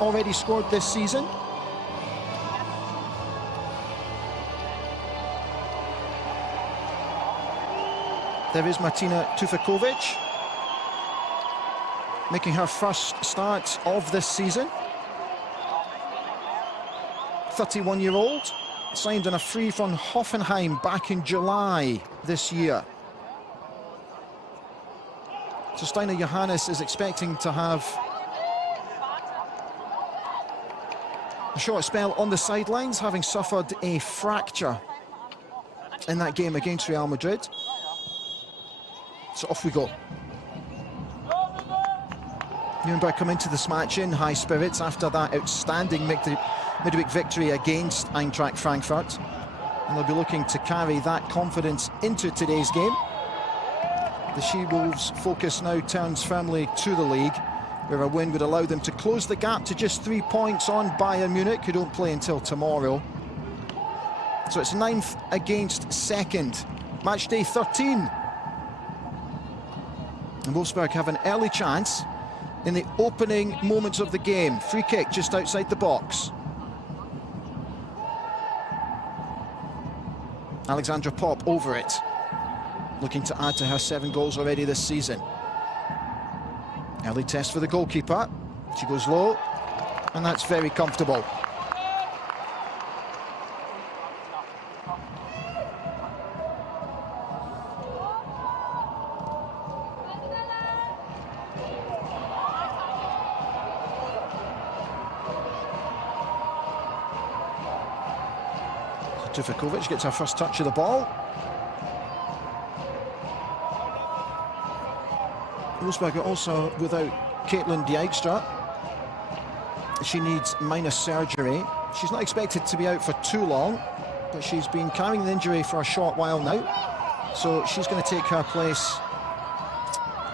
already scored this season. There is Martina Tufakovic, making her first start of this season. 31-year-old, signed on a free from Hoffenheim back in July this year. So Steiner Johannes is expecting to have a short spell on the sidelines, having suffered a fracture in that game against Real Madrid. So off we go. Nürnberg come into this match in high spirits after that outstanding midweek victory against Eintracht Frankfurt, and they'll be looking to carry that confidence into today's game. The She-Wolves' focus now turns firmly to the league, where a win would allow them to close the gap to just 3 points on Bayern Munich, who don't play until tomorrow. So it's 9th against 2nd, match day 13. And Wolfsburg have an early chance in the opening moments of the game. Free kick just outside the box. Alexandra Popp over it, looking to add to her 7 goals already this season. Early test for the goalkeeper. She goes low, and that's very comfortable. Tufakovic gets her first touch of the ball. Wolfsburg are also without Caitlin Dijkstra. She needs minor surgery. She's not expected to be out for too long, but she's been carrying the injury for a short while now. So she's going to take her place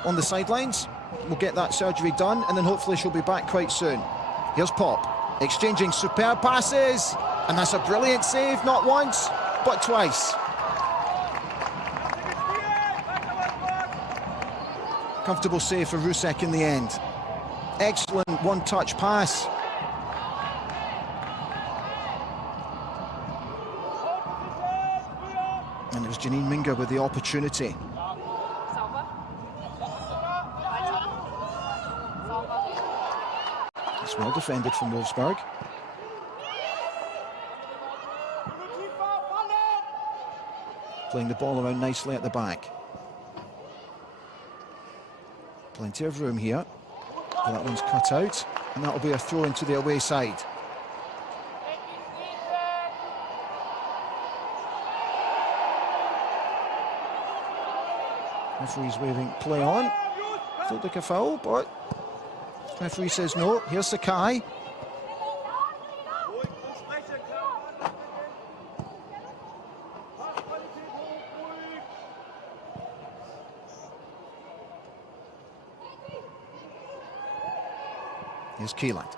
on the sidelines. We'll get that surgery done, and then hopefully she'll be back quite soon. Here's Popp, exchanging superb passes. And that's a brilliant save, not once, but twice. Comfortable save for Rusek in the end. Excellent one-touch pass. And it was Janine Minga with the opportunity. It's well defended from Wolfsburg. Playing the ball around nicely at the back. Plenty of room here. But that one's cut out, and that'll be a throw into the away side. Referee's waving play on. Looked like a foul, but referee says no. Here's Sakai. Here's Keeland,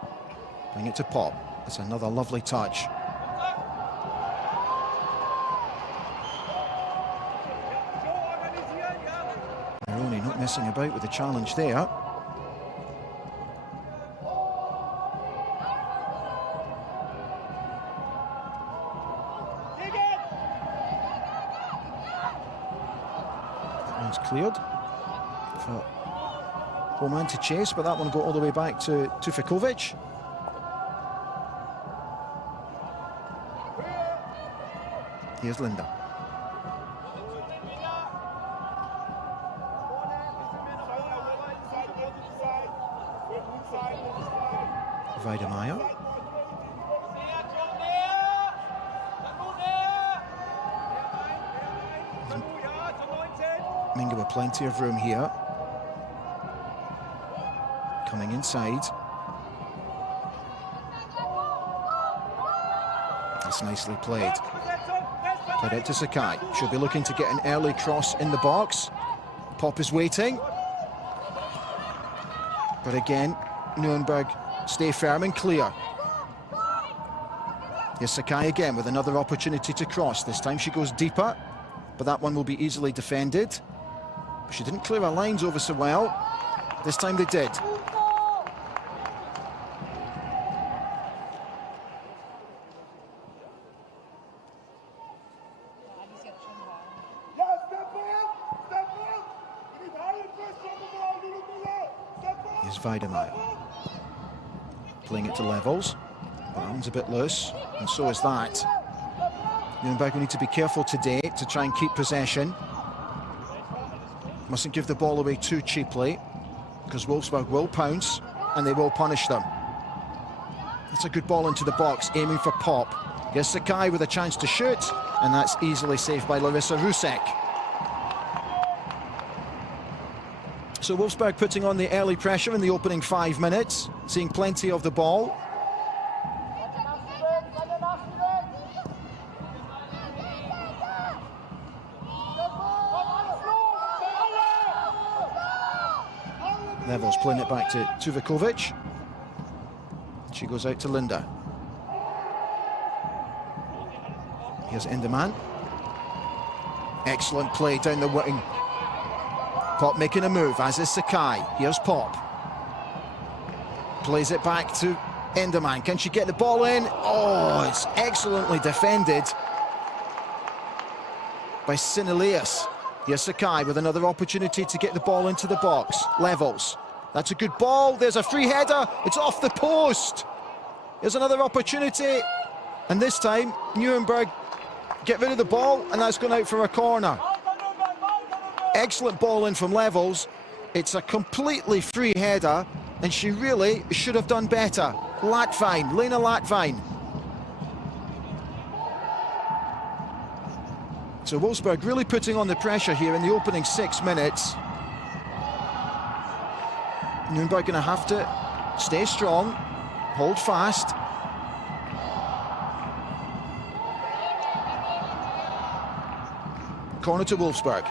bring it to Popp. It's another lovely touch. Maroney not messing about with the challenge there. That one's cleared. Man to chase, but that one got all the way back to Tufakovic. Here's Linda. Weidemeyer. Minga with plenty of room here. Coming inside. That's nicely played. Played out to Sakai. She'll be looking to get an early cross in the box. Popp is waiting. But again, Nürnberg stay firm and clear. Here's Sakai again with another opportunity to cross. This time she goes deeper, but that one will be easily defended. She didn't clear her lines over so well. This time they did. Here's Weidemeyer. Playing it to Levels. Brown's a bit loose, and so is that. Nürnberg will need to be careful today to try and keep possession. Mustn't give the ball away too cheaply, because Wolfsburg will pounce and they will punish them. That's a good ball into the box, aiming for Pop. Here's Sakai with a chance to shoot, and that's easily saved by Larissa Rusek. So Wolfsburg putting on the early pressure in the opening 5 minutes, seeing plenty of the ball. Levels playing it back to Tuvakovic. She goes out to Linda. Here's Enderman. Excellent play down the wing. Pop making a move, as is Sakai. Here's Pop. Plays it back to Enderman. Can she get the ball in? Oh, it's excellently defended by Sinelius. Here's Sakai with another opportunity to get the ball into the box. Levels. That's a good ball. There's a free header. It's off the post. There's another opportunity. And this time, Nürnberg get rid of the ball, and that's gone out for a corner. Excellent ball in from Levels. It's a completely free header, and she really should have done better. Latvine, Lena Latvine. So Wolfsburg really putting on the pressure here in the opening 6 minutes. Nürnberg going to have to stay strong, hold fast. Corner to Wolfsburg.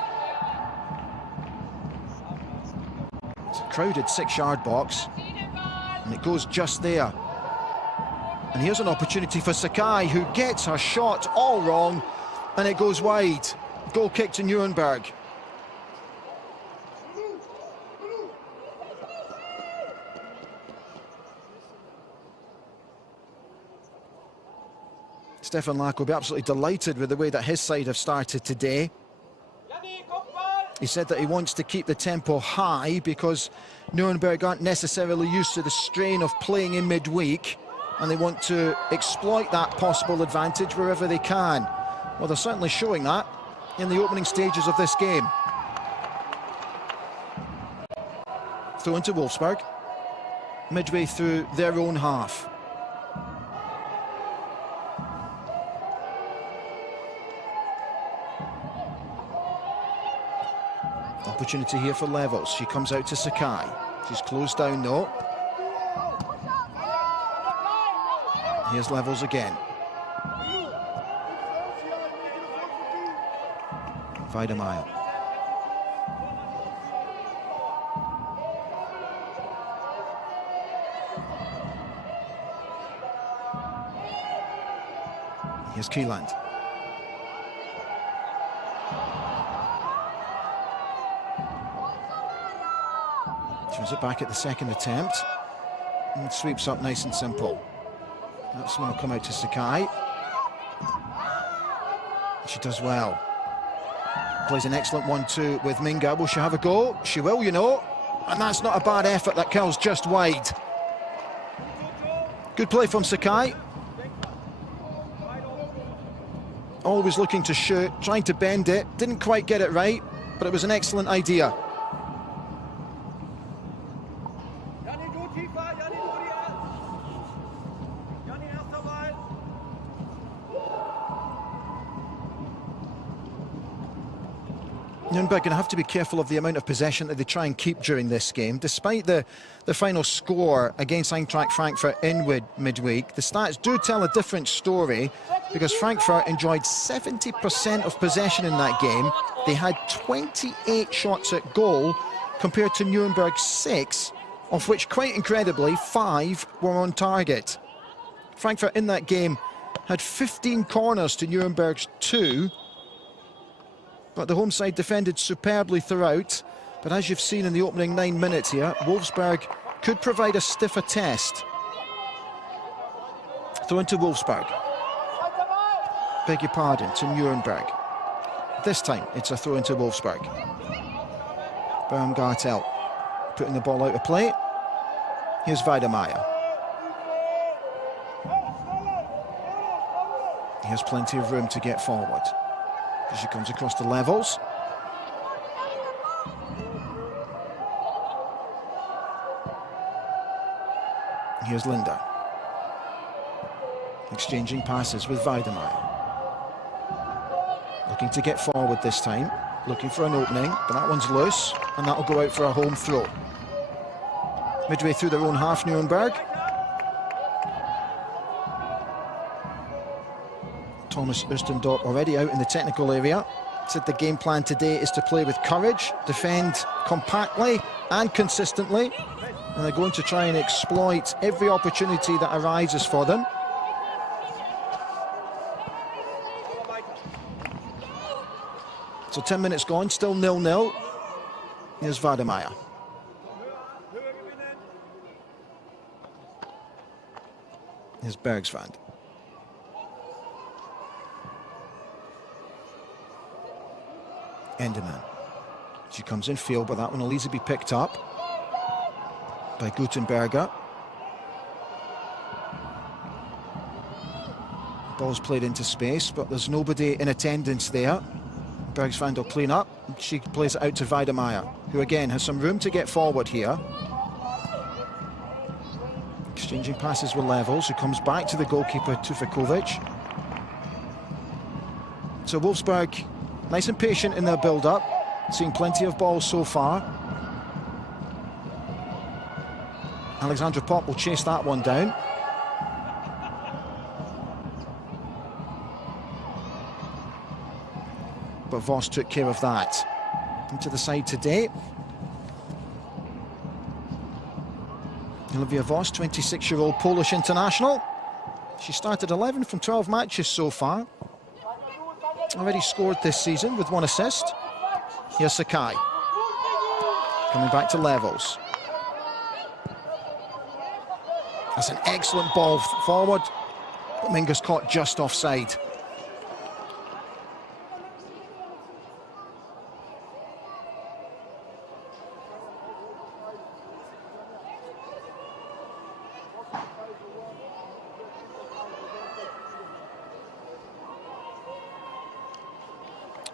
It's a crowded 6-yard box, and it goes just there. And here's an opportunity for Sakai, who gets her shot all wrong, and it goes wide. Goal kick to Nürnberg. Stefan Lack will be absolutely delighted with the way that his side have started today. He said that he wants to keep the tempo high because Nürnberg aren't necessarily used to the strain of playing in midweek, and they want to exploit that possible advantage wherever they can. Well, they're certainly showing that in the opening stages of this game. Throw into Wolfsburg, midway through their own half. Opportunity here for Levels. She comes out to Sakai. She's closed down though. Here's Levels again. Weidemeyer. Here's Kieland. Throws it back at the second attempt and sweeps up nice and simple. That's one will come out to Sakai. She does well. Plays an excellent 1-2 with Minga. Will she have a go? She will, you know. And that's not a bad effort. That curls just wide. Good play from Sakai. Always looking to shoot, trying to bend it. Didn't quite get it right, but it was an excellent idea. Nürnberg going to have to be careful of the amount of possession that they try and keep during this game. Despite the final score against Eintracht Frankfurt in midweek, the stats do tell a different story, because Frankfurt enjoyed 70% of possession in that game. They had 28 shots at goal compared to Nürnberg's 6, of which, quite incredibly, 5 were on target. Frankfurt in that game had 15 corners to Nürnberg's 2, but the home side defended superbly throughout. But as you've seen in the opening 9 minutes here, Wolfsburg could provide a stiffer test. Throw into Wolfsburg. Beg your pardon, to Nürnberg. This time it's a throw into Wolfsburg. Baumgartel putting the ball out of play. Here's Weidemeyer. He has plenty of room to get forward. As she comes across the levels. Here's Linda. Exchanging passes with Weidemeyer. Looking to get forward this time. Looking for an opening, but that one's loose, and that'll go out for a home throw. Midway through their own half, Nürnberg. Thomas Östendorp already out in the technical area. Said the game plan today is to play with courage, defend compactly and consistently, and they're going to try and exploit every opportunity that arises for them. So 10 minutes gone, still 0-0. Here's Weidemeyer. Here's Bergsvand. Enderman. She comes in field, but that one will easily be picked up by Gutenberger. Ball's played into space, but there's nobody in attendance there. Bergsvand will clean up. She plays it out to Weidemeyer, who again has some room to get forward here. Exchanging passes with Levels, who comes back to the goalkeeper, Tufekovic. So Wolfsburg, nice and patient in their build-up, seeing plenty of balls so far. Alexandra Popp will chase that one down. But Voss took care of that. Into the side today. Olivia Voss, 26-year-old Polish international. She started 11 from 12 matches so far. Already scored this season with 1 assist. Here's Sakai. Coming back to Levels. That's an excellent ball forward, but Minga's caught just offside.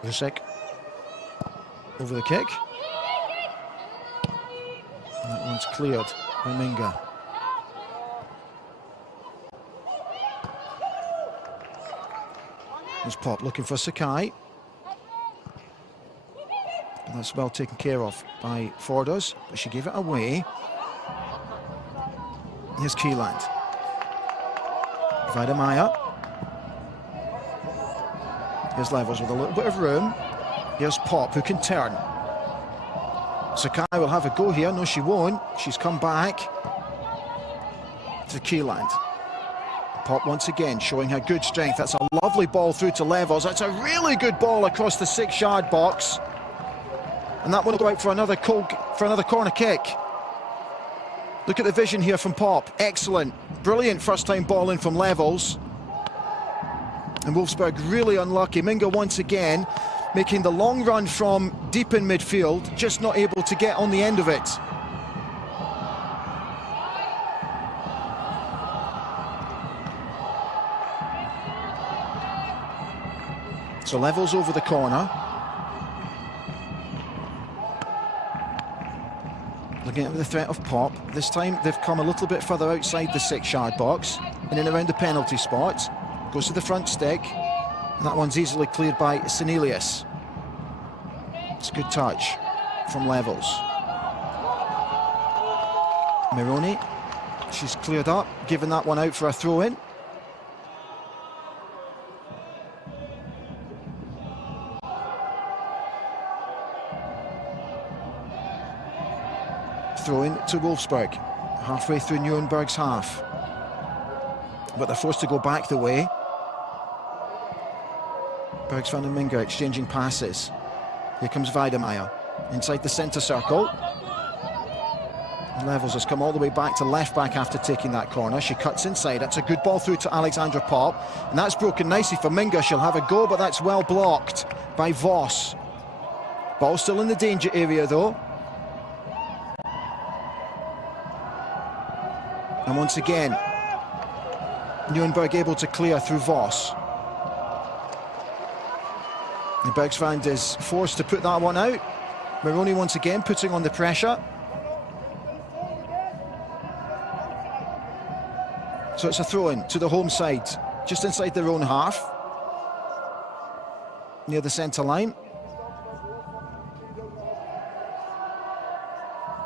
Rusek over the kick. And that one's cleared by Minga. There's Pop looking for Sakai. But that's well taken care of by Forders, but she gave it away. Here's Kieland. Weidemeyer. Here's Levels with a little bit of room. Here's Pop, who can turn. Sakai will have a go here. No, she won't. She's come back to Kieland. Pop once again showing her good strength. That's a lovely ball through to Levels. That's a really good ball across the 6-yard box. And that one will go out for another corner kick. Look at the vision here from Pop. Excellent. Brilliant first-time ball in from Levels. And Wolfsburg really unlucky. Minga once again making the long run from deep in midfield, just not able to get on the end of it. So Levels over the corner. Looking at the threat of Pop. This time they've come a little bit further outside the 6-yard box and in around the penalty spot. Goes to the front stick, and that one's easily cleared by Senelius. It's a good touch from Levels. Mironi, she's cleared up, giving that one out for a throw-in. Throw-in to Wolfsburg, halfway through Nürnberg's half. But they're forced to go back the way. Bergsvand and Minga exchanging passes. Here comes Weidemeyer inside the centre circle. Levels has come all the way back to left back after taking that corner. She cuts inside. That's a good ball through to Alexandra Pop. And that's broken nicely for Minga. She'll have a go, but that's well blocked by Voss. Ball still in the danger area though. And once again, Nürnberg able to clear through Voss. The Bergsvand is forced to put that one out. Maroney once again putting on the pressure. So it's a throw-in to the home side, just inside their own half, near the centre line.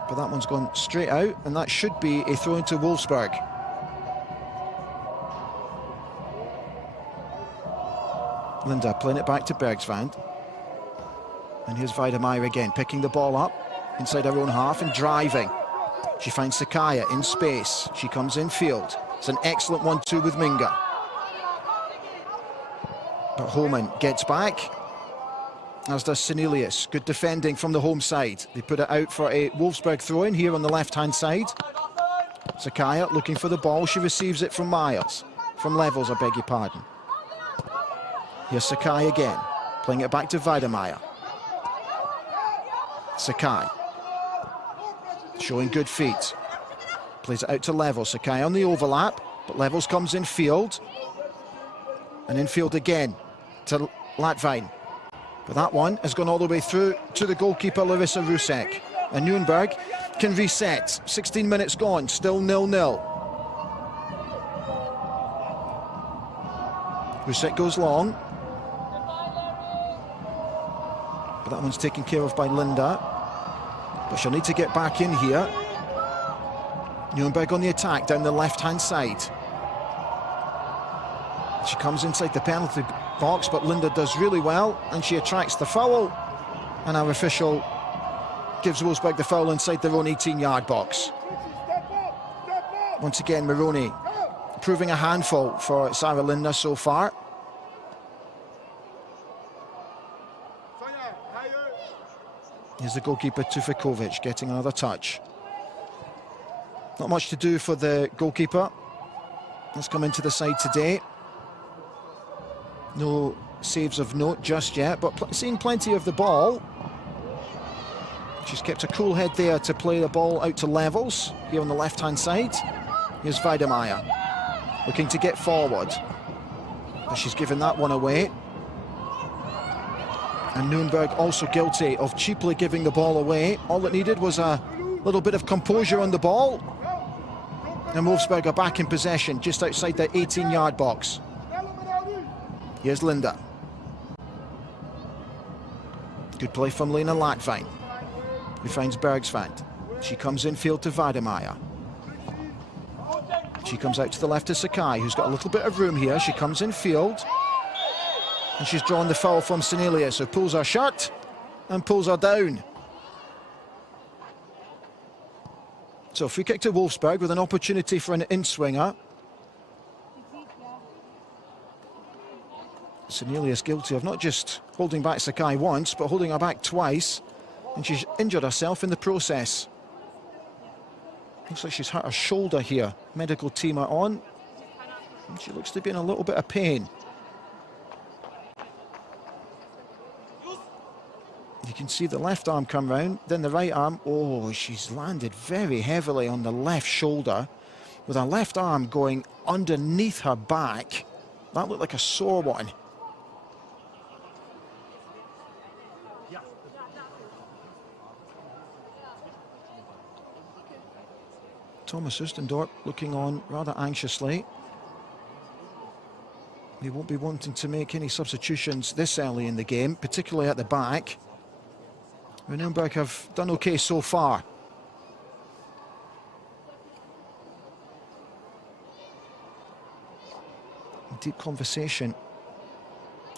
But that one's gone straight out, and that should be a throw-in to Wolfsburg. Linda playing it back to Bergsvand. And here's Weidemeier again, picking the ball up inside her own half and driving. She finds Sakaya in space. She comes in field. It's an excellent 1-2 with Minga. But Homan gets back, as does Senelius. Good defending from the home side. They put it out for a Wolfsburg throw-in here on the left-hand side. Sakaya looking for the ball. She receives it from Myers. From Levels, I beg your pardon. Here's Sakai again, playing it back to Weidemeier. Sakai, showing good feet. Plays it out to Levels. Sakai on the overlap, but Levels comes in field. And in field again to Latvine. But that one has gone all the way through to the goalkeeper, Larissa Rusek. And Nürnberg can reset. 16 minutes gone, still 0-0. Rusek goes long. But that one's taken care of by Linda. But she'll need to get back in here. Nürnberg on the attack down the left-hand side. She comes inside the penalty box, but Linda does really well, and she attracts the foul. And our official gives Wolfsburg the foul inside their own 18-yard box. Once again, Maroney proving a handful for Sarah Linda so far. Here's the goalkeeper, Tufikovic, getting another touch. Not much to do for the goalkeeper. Let's come into the side today. No saves of note just yet, but seeing plenty of the ball. She's kept a cool head there to play the ball out to Levels, here on the left-hand side. Here's Weidemeier, looking to get forward. But she's given that one away. And Nürnberg also guilty of cheaply giving the ball away. All it needed was a little bit of composure on the ball. And Wolfsburg are back in possession, just outside their 18-yard box. Here's Linda. Good play from Lena Latvine, who finds Bergsvand. She comes in field to Weidemeier. She comes out to the left to Sakai, who's got a little bit of room here. She comes in field. And she's drawn the foul from Senelius, who pulls her shirt and pulls her down. So free kick to Wolfsburg with an opportunity for an in-swinger. Senelius guilty of not just holding back Sakai once, but holding her back twice. And she's injured herself in the process. Looks like she's hurt her shoulder here. Medical team are on. And she looks to be in a little bit of pain. You can see the left arm come round, then the right arm. Oh, she's landed very heavily on the left shoulder, with her left arm going underneath her back. That looked like a sore one. Thomas Ustendorp looking on rather anxiously. He won't be wanting to make any substitutions this early in the game, particularly at the back. Nürnberg have done okay so far. Deep conversation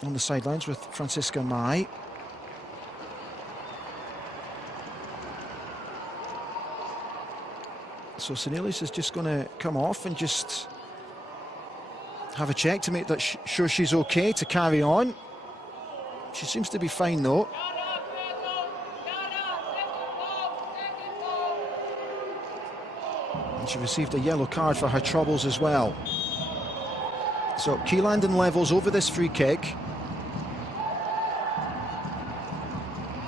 on the sidelines with Franziska Mai. So Senelius is just going to come off and just have a check to make that sure she's okay to carry on. She seems to be fine though. And she received a yellow card for her troubles as well. So Kieland and Levels over this free kick.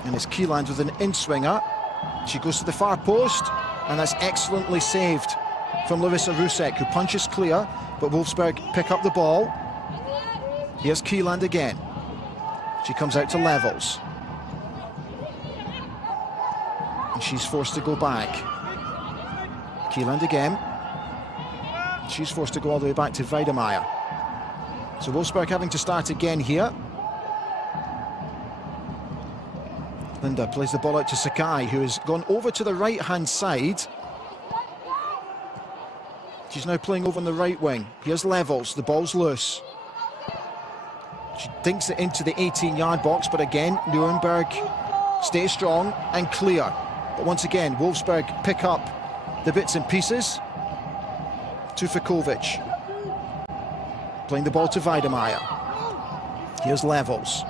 And it's Kieland with an in-swinger. She goes to the far post, and that's excellently saved from Larissa Rusek, who punches clear, but Wolfsburg pick up the ball. Here's Kieland again. She comes out to Levels. And she's forced to go back. Kieland again. She's forced to go all the way back to Weidemeyer. So Wolfsburg having to start again here. Linda plays the ball out to Sakai, who has gone over to the right-hand side. She's now playing over on the right wing. Here's Levels, the ball's loose. She dinks it into the 18-yard box, but again, Nürnberg stay strong and clear. But once again, Wolfsburg pick up the bits and pieces. Tufakovic playing the ball to Weidemeyer. Here's Levels.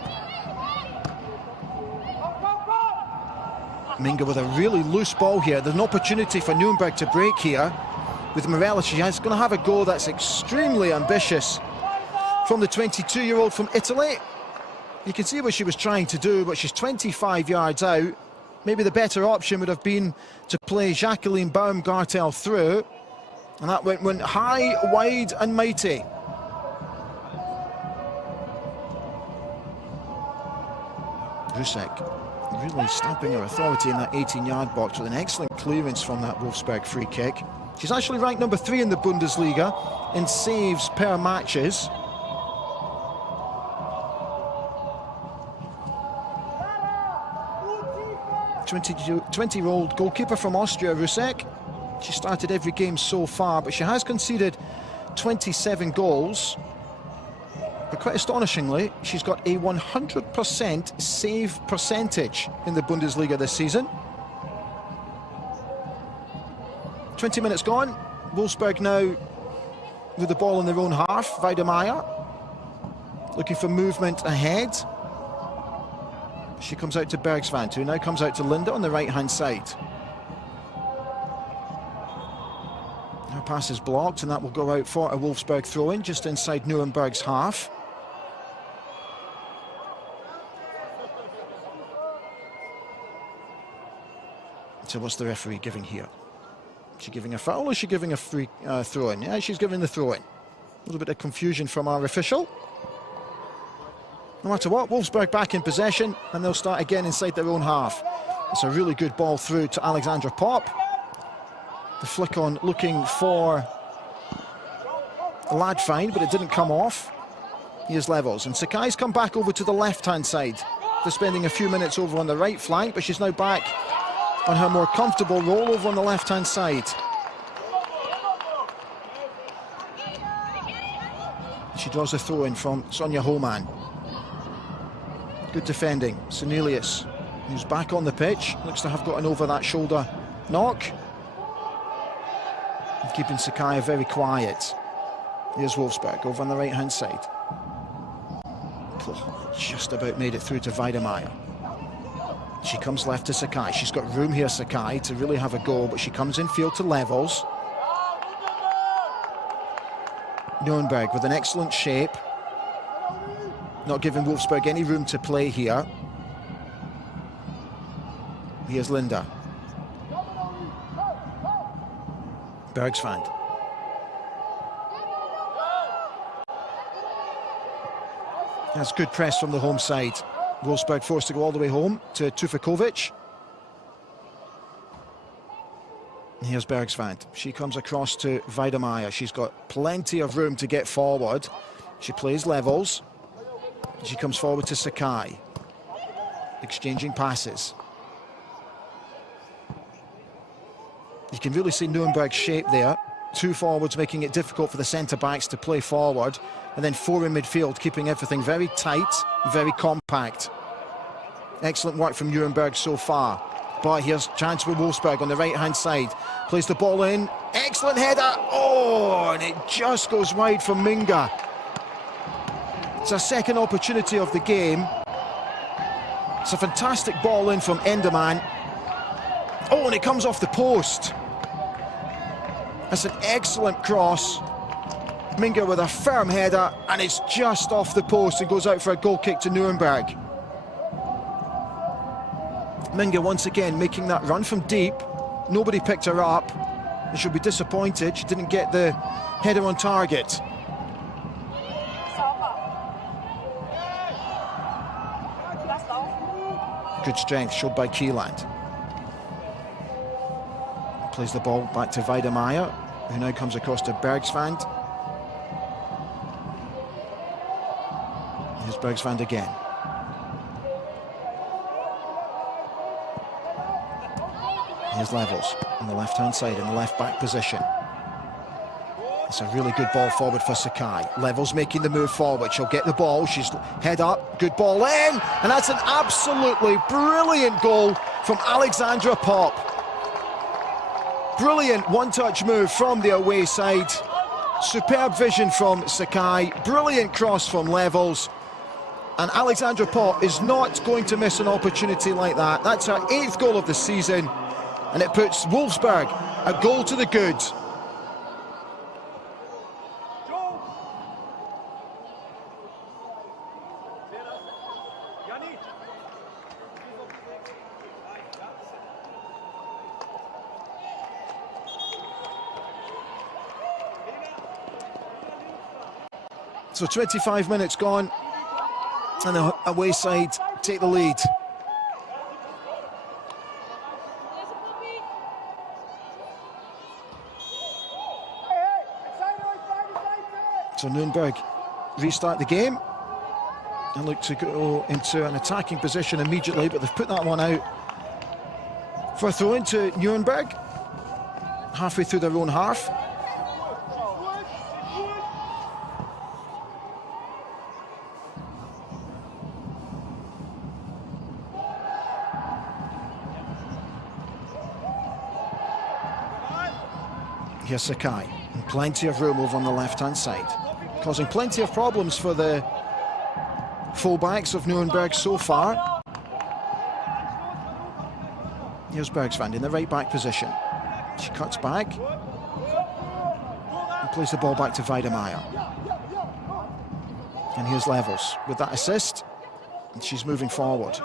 Minga with a really loose ball here. There's an opportunity for Nürnberg to break here. With Morella, she's going to have a goal that's extremely ambitious from the 22-year-old from Italy. You can see what she was trying to do, but she's 25 yards out. Maybe the better option would have been to play Jacqueline Baumgartel through, and that went high, wide and mighty. Rusek really stamping her authority in that 18-yard box with an excellent clearance from that Wolfsburg free kick. She's actually ranked number 3 in the Bundesliga in saves per matches. 20-year-old goalkeeper from Austria, Rusek. She started every game so far, but she has conceded 27 goals. But quite astonishingly, she's got a 100% save percentage in the Bundesliga this season. 20 minutes gone. Wolfsburg now with the ball in their own half. Weidemeyer looking for movement ahead. She comes out to Bergsvand, who now comes out to Linda on the right-hand side. Her pass is blocked, and that will go out for a Wolfsburg throw-in just inside Nuremberg's half. So what's the referee giving here? Is she giving a foul or is she giving a free throw-in? Yeah, she's giving the throw-in. A little bit of confusion from our official. No matter what, Wolfsburg back in possession, and they'll start again inside their own half. It's a really good ball through to Alexandra Popp. The flick on looking for Ladfine, but it didn't come off. Here's Levels, and Sakai's come back over to the left-hand side. They're spending a few minutes over on the right flank, but she's now back on her more comfortable role over on the left-hand side. She draws a throw-in from Sonja Hohmann. Good defending. Senelius, who's back on the pitch, looks to have gotten over that shoulder knock. And keeping Sakai very quiet. Here's Wolfsburg over on the right-hand side. Just about made it through to Weidemeyer. She comes left to Sakai. She's got room here, Sakai, to really have a go, but she comes in field to Levels. Nürnberg with an excellent shape. Not giving Wolfsburg any room to play here. Here's Linda. Bergsvand. That's good press from the home side. Wolfsburg forced to go all the way home to Tufakovic. Here's Bergsvand. She comes across to Weidemeyer. She's got plenty of room to get forward. She plays Levels. She comes forward to Sakai. Exchanging passes. You can really see Nürnberg's shape there. 2 forwards making it difficult for the centre-backs to play forward. And then 4 in midfield, keeping everything very tight, very compact. Excellent work from Nürnberg so far. But here's chance for Wolfsburg on the right-hand side. Plays the ball in. Excellent header. Oh, and it just goes wide from Minga. It's a second opportunity of the game. It's a fantastic ball in from Enderman. Oh, and it comes off the post. That's an excellent cross. Minga with a firm header, and it's just off the post and goes out for a goal kick to Nuremberg. Minga once again making that run from deep. Nobody picked her up. and she'll be disappointed she didn't get the header on target. Good strength showed by Kieland. Plays the ball back to Weidemeyer, who now comes across to Bergsvand. Here's Bergsvand again. Here's Levels on the left-hand side in the left-back position. It's a really good ball forward for Sakai. Levels making the move forward. She'll get the ball. She's head up. Good ball in. And that's an absolutely brilliant goal from Alexandra Popp. Brilliant one-touch move from the away side. Superb vision from Sakai. Brilliant cross from Levels. And Alexandra Popp is not going to miss an opportunity like that. That's her 8th goal of the season. And it puts Wolfsburg a goal to the good. So 25 minutes gone, and the away side take the lead. So Nürnberg restart the game and look to go into an attacking position immediately, but they've put that one out for a throw into Nürnberg, halfway through their own half. Here's Sakai, and plenty of room over on the left-hand side, causing plenty of problems for the full-backs of Nürnberg so far. Here's Bergsvand in the right-back position. She cuts back and plays the ball back to Weidemeyer. And here's Levels with that assist, and she's moving forward.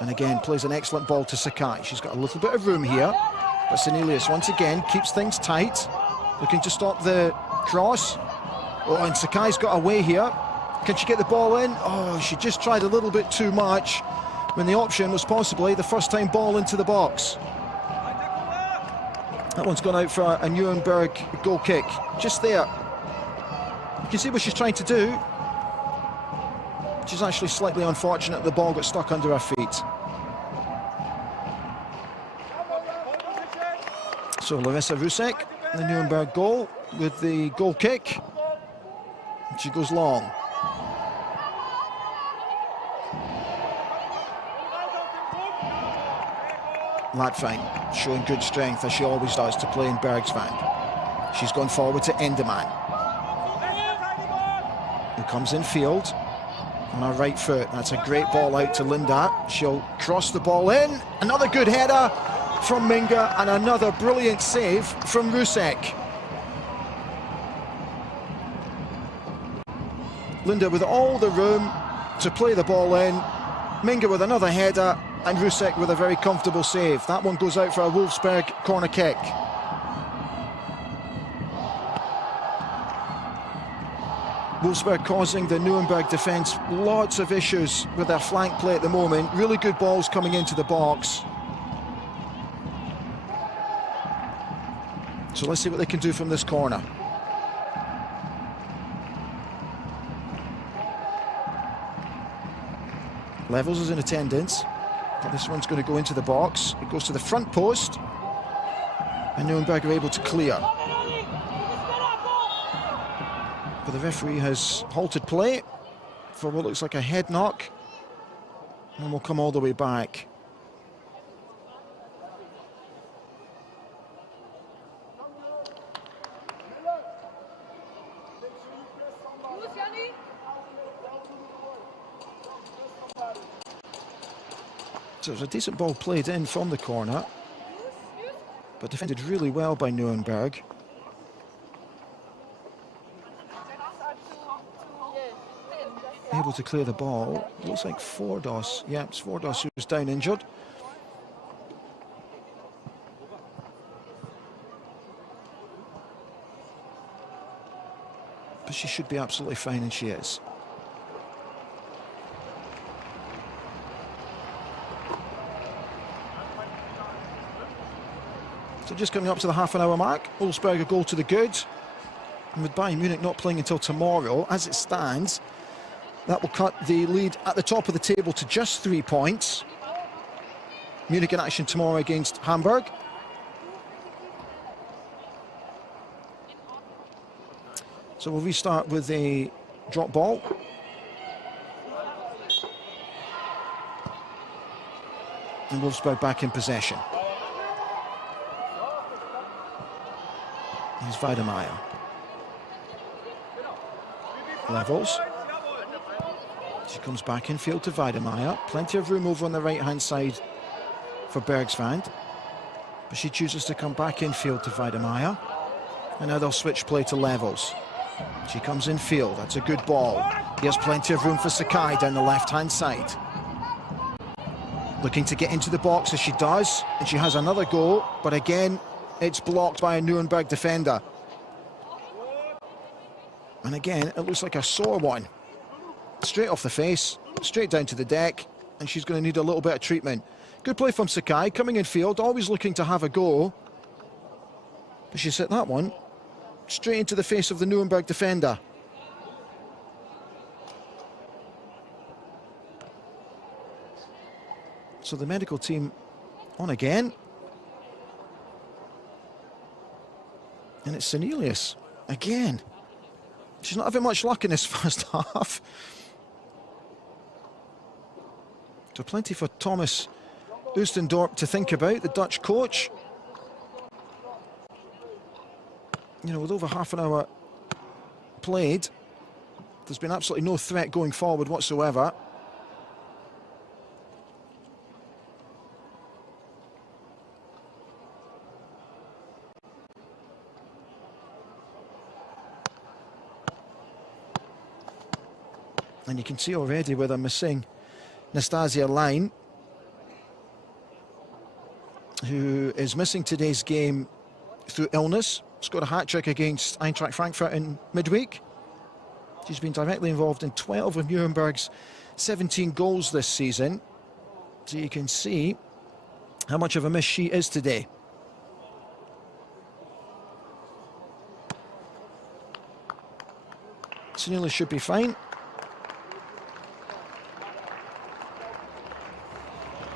And again, plays an excellent ball to Sakai. She's got a little bit of room here, but Senelius once again keeps things tight, looking to stop the cross. Oh, and Sakai's got away here. Can she get the ball in? Oh, she just tried a little bit too much when the option was possibly the first-time ball into the box. That one's gone out for a Nürnberg goal kick. Just there. You can see what she's trying to do. She's actually slightly unfortunate the ball got stuck under her feet. So Larissa Rusek, the Nürnberg goal, with the goal kick. And she goes long. Latvein showing good strength, as she always does, to play in Bergsvand. She's gone forward to Enderman, who comes in field on her right foot. That's a great ball out to Linda. She'll cross the ball in. Another good header from Minga, and another brilliant save from Rusek. Linda with all the room to play the ball in. Minga with another header, and Rusek with a very comfortable save. That one goes out for a Wolfsburg corner kick. Wolfsburg causing the Nürnberg defence lots of issues with their flank play at the moment. Really good balls coming into the box. So let's see what they can do from this corner. Levels is in attendance, but this one's going to go into the box. It goes to the front post, and Nürnberg are able to clear. But the referee has halted play for what looks like a head knock, and we'll come all the way back. So it was a decent ball played in from the corner, but defended really well by Nürnberg. Able to clear the ball. Looks like Fordos. Yeah, it's Fordos who's down injured. but she should be absolutely fine, and she is. So just coming up to the half-an-hour mark, Wolfsburg a goal to the good. And with Bayern Munich not playing until tomorrow, as it stands, that will cut the lead at the top of the table to just 3 points. Munich in action tomorrow against Hamburg. So we'll restart with a drop ball. And Wolfsburg back in possession. Here's Weidemeyer. Levels. She comes back in field to Weidemeyer. Plenty of room over on the right-hand side for Bergsvand. But she chooses to come back in field to Weidemeyer. And now they'll switch play to Levels. She comes in field. That's a good ball. He has plenty of room for Sakai down the left-hand side. Looking to get into the box as she does. And she has another go. But again, it's blocked by a Nürnberg defender. And again, it looks like a sore one. Straight off the face, straight down to the deck, and she's going to need a little bit of treatment. Good play from Sakai, coming in field, always looking to have a go. But she's hit that one straight into the face of the Nürnberg defender. So the medical team on again. And it's Cornelius again. She's not having much luck in this first half. So plenty for Thomas Oostendorp to think about, the Dutch coach. You know, with over half an hour played, there's been absolutely no threat going forward whatsoever. And you can see already where they're missing Nastasia Line, who is missing today's game through illness. Scored a hat-trick against Eintracht Frankfurt in midweek. She's been directly involved in 12 of Nuremberg's 17 goals this season. So you can see how much of a miss she is today. Sunila should be fine.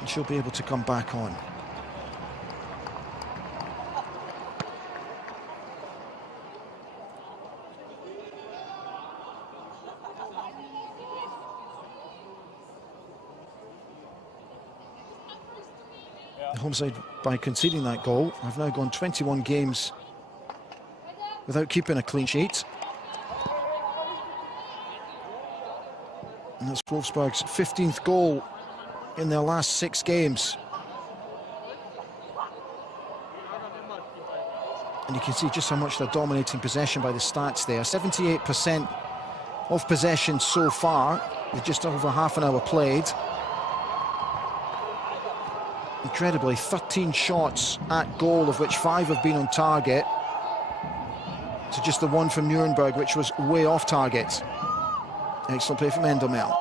And she'll be able to come back on. The home side, by conceding that goal, have now gone 21 games without keeping a clean sheet. And that's Wolfsburg's 15th goal in their last 6 games. And you can see just how much they're dominating possession by the stats there. 78% of possession so far, with just over half an hour played. Incredibly, 13 shots at goal, of which 5 have been on target. To just the one from Nuremberg, which was way off target. Excellent play from Endelmel.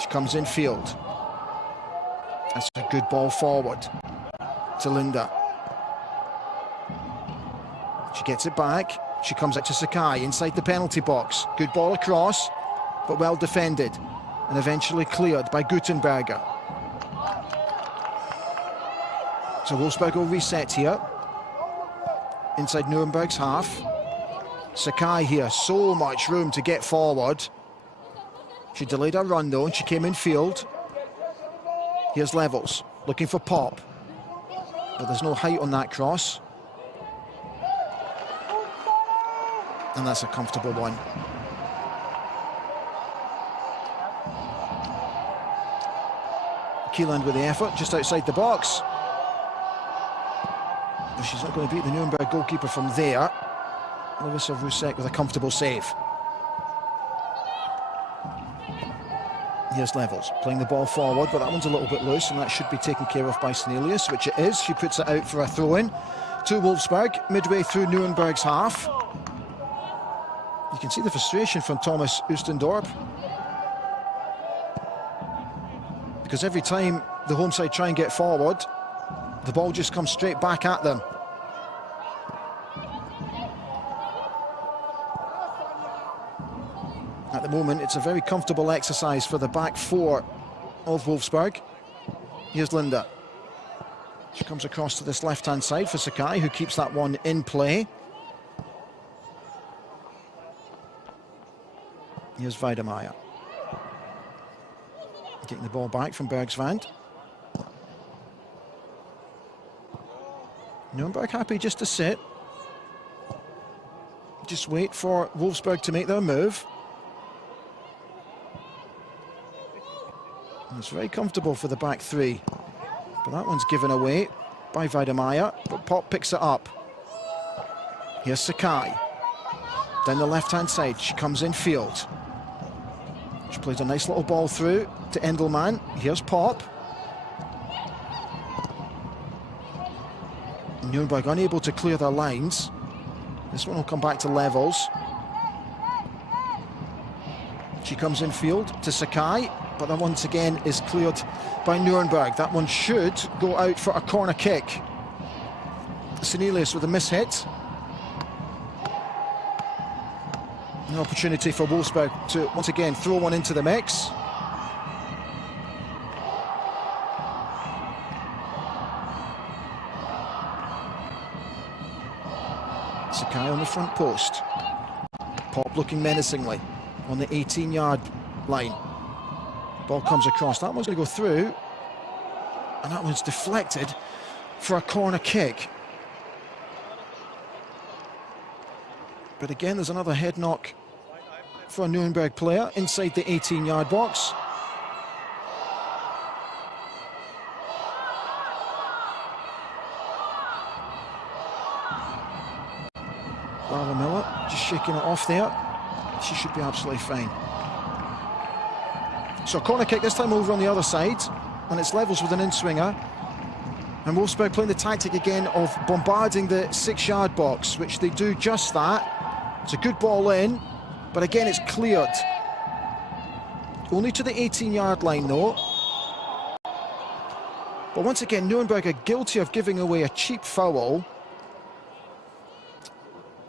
She comes in field. That's a good ball forward to Linda. She gets it back. She comes out to Sakai inside the penalty box. Good ball across, but well defended. And eventually cleared by Gutenberger. So Wolfsburg will reset here. Inside Nuremberg's half. Sakai here, so much room to get forward. She delayed her run though, and she came in field. Here's Levels, looking for Pop. But there's no height on that cross. And that's a comfortable one. Kieland with the effort, just outside the box. But she's not going to beat the Nuremberg goalkeeper from there. Larissa Rusek with a comfortable save. Here's Levels, playing the ball forward, but that one's a little bit loose, and that should be taken care of by Cornelius, which it is. She puts it out for a throw-in to Wolfsburg, midway through Nuremberg's half. You You can see the frustration from Thomas Oostendorp, because every time the home side try and get forward, the ball just comes straight back at them. At the moment, it's a very comfortable exercise for the back four of Wolfsburg. Here's Linda. She comes across to this left-hand side for Sakai, who keeps that one in play. Here's Weidemeyer. Getting the ball back from Bergsvand. Nürnberg happy just to sit. Just wait for Wolfsburg to make their move. And it's very comfortable for the back three. But that one's given away by Weidemeyer, but Pop picks it up. Here's Sakai. Down the left-hand side, she comes in field. She plays a nice little ball through to Endelman. Here's Pop. Nürnberg unable to clear their lines. This one will come back to levels. She comes in field to Sakai, but that once again is cleared by Nürnberg. That one should go out for a corner kick. Senelius with a mishit. An opportunity for Wolfsburg to once again throw one into the mix. Sakai on the front post. Pop looking menacingly on the 18-yard line. Ball comes across. That one's going to go through, and that one's deflected for a corner kick. But again, there's another head knock for a Nürnberg player inside the 18-yard box. Lara Miller just shaking it off there. She should be absolutely fine. So corner kick this time over on the other side, and it's levels with an in-swinger. And Wolfsburg playing the tactic again of bombarding the 6-yard box, which they do just that. It's a good ball in, but again it's cleared. Only to the 18-yard line though. But once again, Nürnberg are guilty of giving away a cheap foul.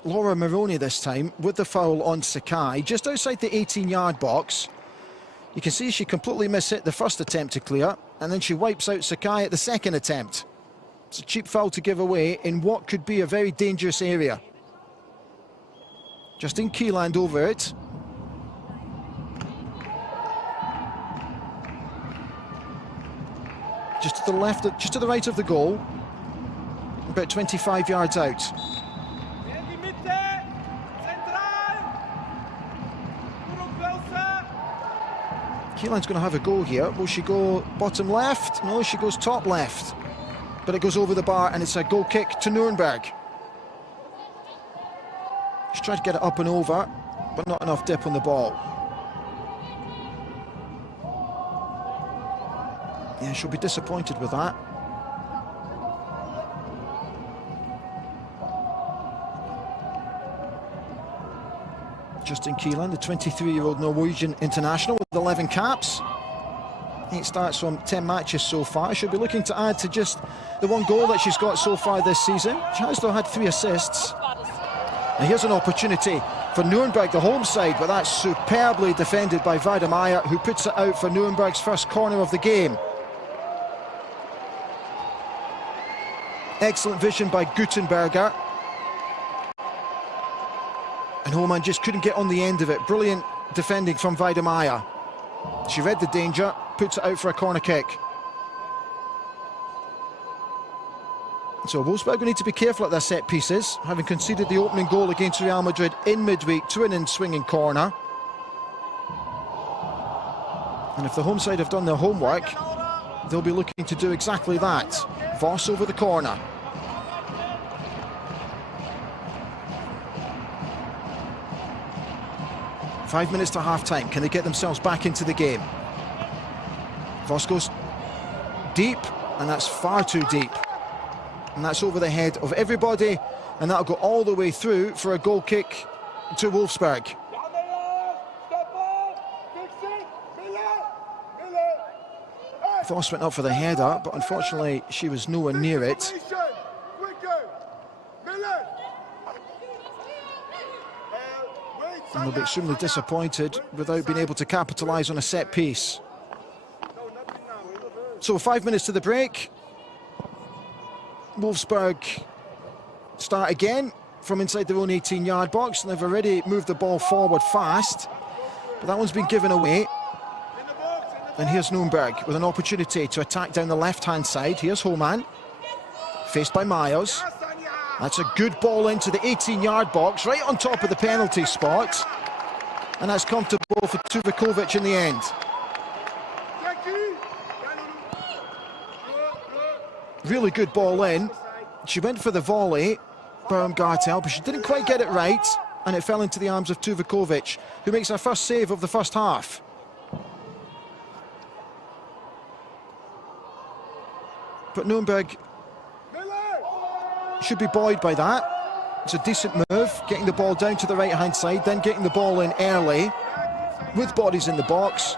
Laura Maroney this time with the foul on Sakai, just outside the 18-yard box. You can see she completely mishit the first attempt to clear, and then she wipes out Sakai at the second attempt. It's a cheap foul to give away in what could be a very dangerous area. Justine Kieland over it. Just to the left, just to the right of the goal, about 25 yards out. Kieland's going to have a go here. Will she go bottom left? No, she goes top left. But it goes over the bar, and it's a goal kick to Nürnberg. She's tried to get it up and over, but not enough dip on the ball. Yeah, she'll be disappointed with that. Justine Kieland, the 23-year-old Norwegian international with 11 caps. 8 starts from 10 matches so far. She'll be looking to add to just the 1 goal that she's got so far this season. She has though had 3 assists. And here's an opportunity for Nürnberg, the home side, but that's superbly defended by Weidemeyer, who puts it out for Nürnberg's first corner of the game. Excellent vision by Gutenberger. And Homan just couldn't get on the end of it. Brilliant defending from Weidemeyer. She read the danger, puts it out for a corner kick. So Wolfsburg will need to be careful at their set pieces, having conceded the opening goal against Real Madrid in midweek to an in-swinging corner. And if the home side have done their homework, they'll be looking to do exactly that. Voss over the corner. Five minutes to half-time. Can they get themselves back into the game? Voss goes deep, and that's far too deep. And that's over the head of everybody, and that'll go all the way through for a goal kick to Wolfsburg. Voss went up for the header, but unfortunately she was nowhere near it. And they'll be extremely disappointed without being able to capitalise on a set piece. So 5 minutes to the break. Wolfsburg start again from inside their own 18-yard box, and they've already moved the ball forward fast, but that one's been given away. And here's Nürnberg with an opportunity to attack down the left-hand side. Here's Homan, faced by Myers. That's a good ball into the 18-yard box, right on top of the penalty spot. And that's comfortable for Tuvakovic in the end. Really good ball in. She went for the volley, Baumgartel, but she didn't quite get it right, and it fell into the arms of Tuvakovic, who makes her first save of the first half. But Nürnberg should be buoyed by that. It's a decent move, getting the ball down to the right-hand side, then getting the ball in early, with bodies in the box.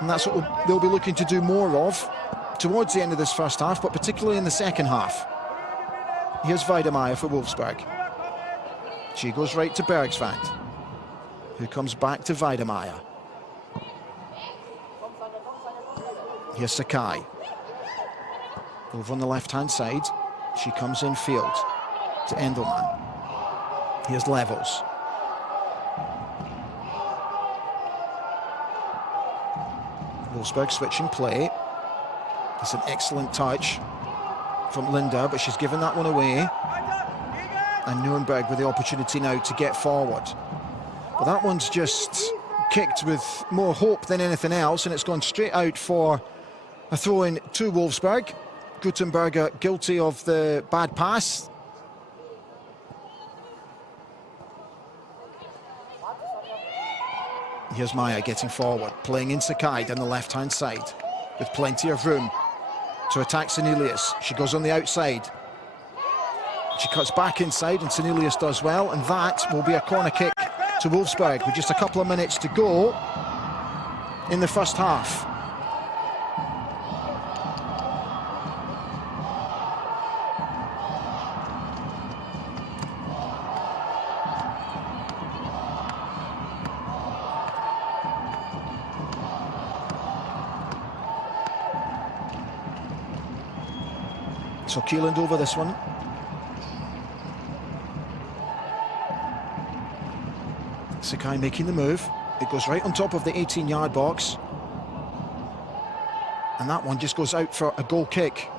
And that's what they'll be looking to do more of towards the end of this first half, but particularly in the second half. Here's Weidemeyer for Wolfsburg. She goes right to Bergsvand, who comes back to Weidemeyer. Here's Sakai. Over on the left-hand side, she comes in field to Endelman. Here's Levels. Wolfsburg switching play. It's an excellent touch from Linda, but she's given that one away. And Nürnberg with the opportunity now to get forward. But that one's just kicked with more hope than anything else, and it's gone straight out for a throw-in to Wolfsburg. Gutenberger guilty of the bad pass. Here's Maya getting forward, playing in Sakai down the left-hand side, with plenty of room to attack Senelius. She goes on the outside. She cuts back inside, and Senelius does well, and that will be a corner kick to Wolfsburg with just a couple of minutes to go in the first half. So Keeland over this one. Sakai making the move. It goes right on top of the 18-yard box. And that one just goes out for a goal kick.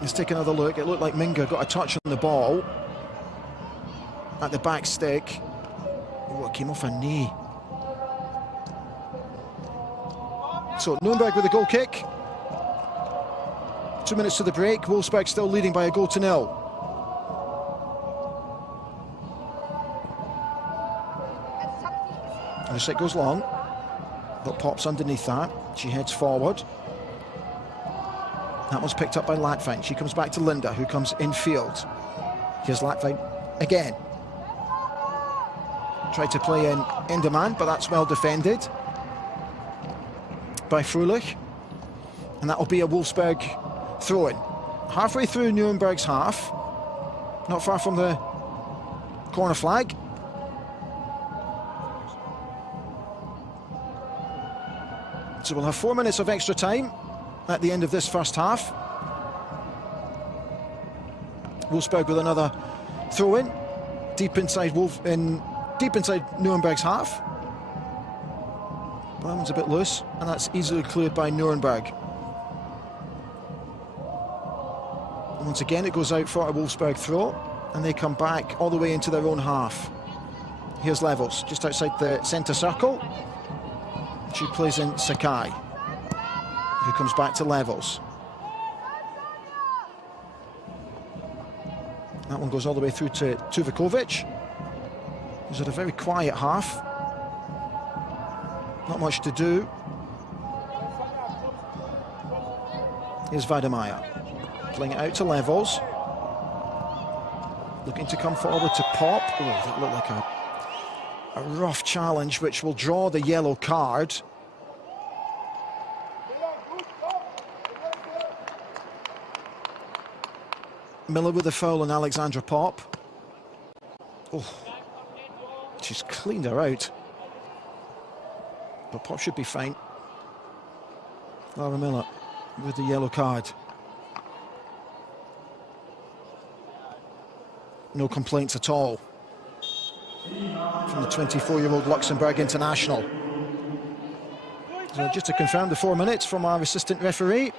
Let's take another look. It looked like Minga got a touch on the ball at the back stick. Oh, it came off her knee. So Nürnberg with a goal kick. 2 minutes to the break. Wolfsburg still leading by a goal to nil. And the shot goes long, but pops underneath that. She heads forward. That one's picked up by Latvang. She comes back to Linda, who comes infield. Here's Latvang again. Tried to play in Enderman, but that's well defended by Fröhlich. And that will be a Wolfsburg throw-in. Halfway through Nürnberg's half, not far from the corner flag. So we'll have 4 minutes of extra time at the end of this first half. Wolfsburg with another throw-in deep inside Nürnberg's half. Well, that one's a bit loose, and that's easily cleared by Nürnberg. And once again, it goes out for a Wolfsburg throw, and they come back all the way into their own half. Here's Levels, just outside the centre circle. She plays in Sakai, who comes back to Levels. That one goes all the way through to Tuvakovic, who's had a very quiet half. Not much to do. Here's Weidemeyer, playing it out to Levels. Looking to come forward to Pop. Oh, that looked like a rough challenge, which will draw the yellow card. Miller with the foul on Alexandra Pop. Oh, she's cleaned her out. But Pop should be fine. Lara Miller with the yellow card. No complaints at all from the 24-year-old Luxembourg international. So just to confirm the 4 minutes from our assistant referee.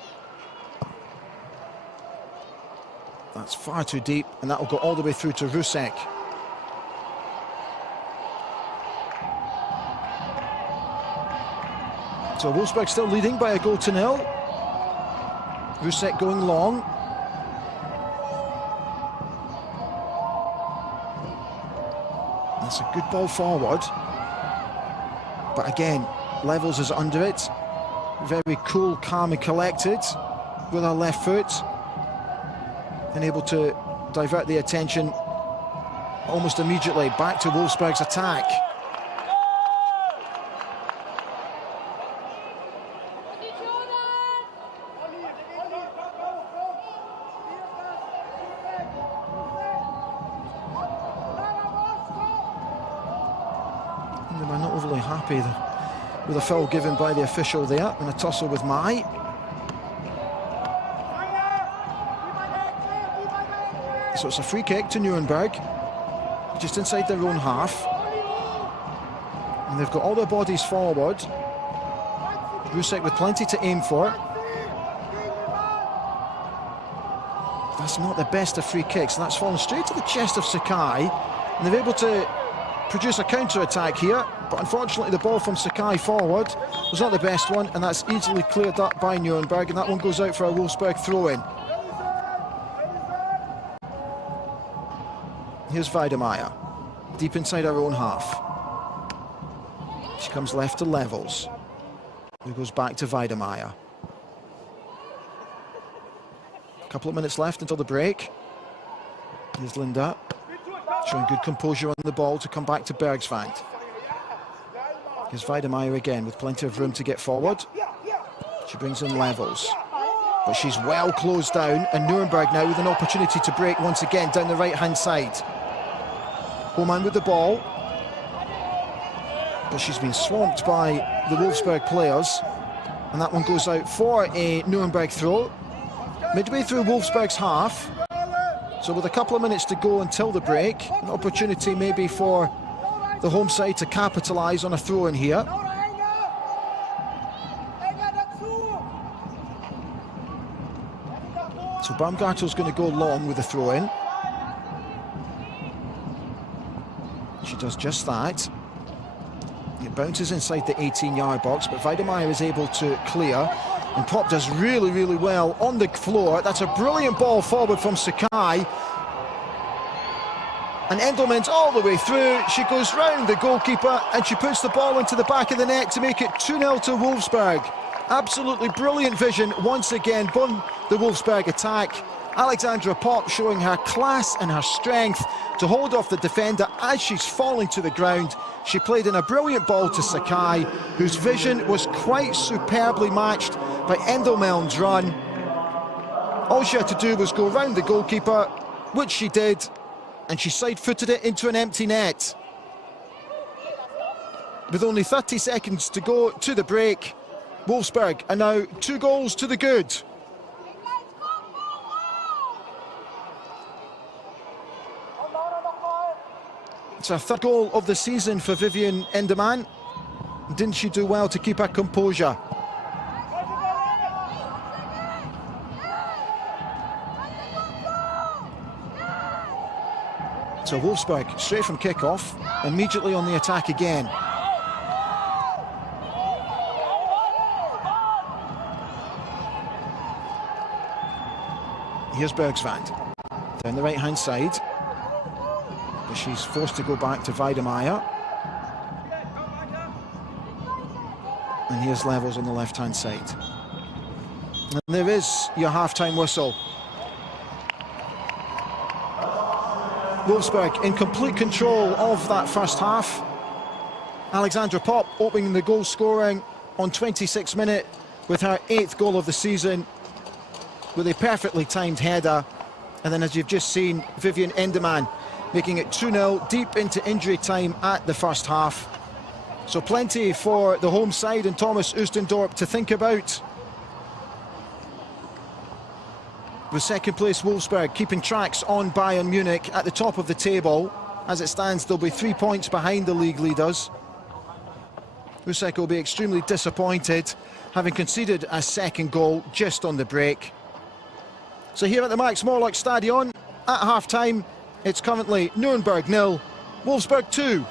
That's far too deep, and that will go all the way through to Rusek. So Wolfsburg still leading by a goal to nil. Rusek going long. That's a good ball forward. But again, Levels is under it. Very cool, calm and collected with her left foot. And able to divert the attention almost immediately back to Wolfsburg's attack. And they were not overly happy with a foul given by the official there in a tussle with Mai. So it's a free kick to Nürnberg, just inside their own half. And they've got all their bodies forward. Rusek with plenty to aim for. That's not the best of free kicks, and that's fallen straight to the chest of Sakai. And they're able to produce a counter-attack here, but unfortunately the ball from Sakai forward was not the best one, and that's easily cleared up by Nürnberg, and that one goes out for a Wolfsburg throw-in. Here's Weidemeyer, deep inside our own half. She comes left to Levels, who goes back to Weidemeyer. A couple of minutes left until the break. Here's Linda, showing good composure on the ball to come back to Bergsvand. Here's Weidemeyer again with plenty of room to get forward. She brings in Levels, but she's well closed down, and Nürnberg now with an opportunity to break once again down the right-hand side. Homan with the ball, but she's been swamped by the Wolfsburg players, and that one goes out for a Nürnberg throw. Midway through Wolfsburg's half, so with a couple of minutes to go until the break, an opportunity maybe for the home side to capitalise on a throw in here. So Baumgartel's going to go long with the throw in. She does just that. It bounces inside the 18-yard box, but Weidemeyer is able to clear. And Pop does really, really well on the floor. That's a brilliant ball forward from Sakai. And Endelman's all the way through. She goes round the goalkeeper and she puts the ball into the back of the net to make it 2-0 to Wolfsburg. Absolutely brilliant vision once again from the Wolfsburg attack. Alexandra Pop showing her class and her strength to hold off the defender as she's falling to the ground. She played in a brilliant ball to Sakai, whose vision was quite superbly matched by Endelman's run. All she had to do was go round the goalkeeper, which she did, and she side-footed it into an empty net. With only 30 seconds to go to the break, Wolfsburg are now 2 goals to the good. It's her 3rd goal of the season for Vivian Enderman. Didn't she do well to keep her composure? So Wolfsburg, straight from kick-off, immediately on the attack again. Here's Bergsvand, down the right-hand side. But she's forced to go back to Weidemeyer. And here's Levels on the left-hand side. And there is your half-time whistle. Wolfsburg in complete control of that first half. Alexandra Pop opening the goal scoring on 26th minute with her 8th goal of the season with a perfectly timed header. And then, as you've just seen, Vivian Enderman making it 2-0 deep into injury time at the first half. So plenty for the home side and Thomas Oostendorp to think about. With second place Wolfsburg keeping tracks on Bayern Munich at the top of the table. As it stands, they'll be 3 points behind the league leaders. Usek will be extremely disappointed, having conceded a second goal just on the break. So here at the Max Morlock Stadion, at half-time, it's currently Nürnberg 0, Wolfsburg 2.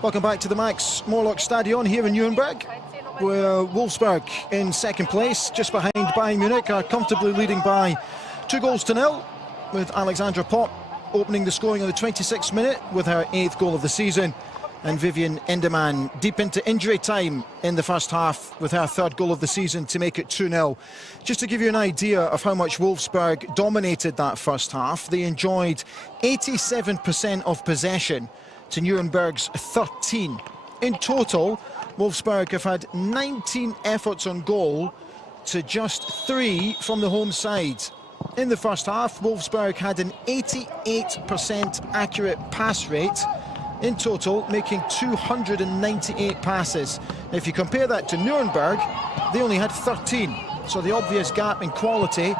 Welcome back to the Max Morlock Stadion here in Nürnberg, where Wolfsburg in second place, just behind Bayern Munich, are comfortably leading by 2-0, with Alexandra Popp opening the scoring on the 26th minute with her 8th goal of the season, and Vivian Enderman deep into injury time in the first half with her 3rd goal of the season to make it 2-0. Just to give you an idea of how much Wolfsburg dominated that first half, they enjoyed 87% of possession to Nürnberg's 13. In total, Wolfsburg have had 19 efforts on goal to just 3 from the home side. In the first half, Wolfsburg had an 88% accurate pass rate in total, making 298 passes. Now, if you compare that to Nürnberg, they only had 13, so the obvious gap in quality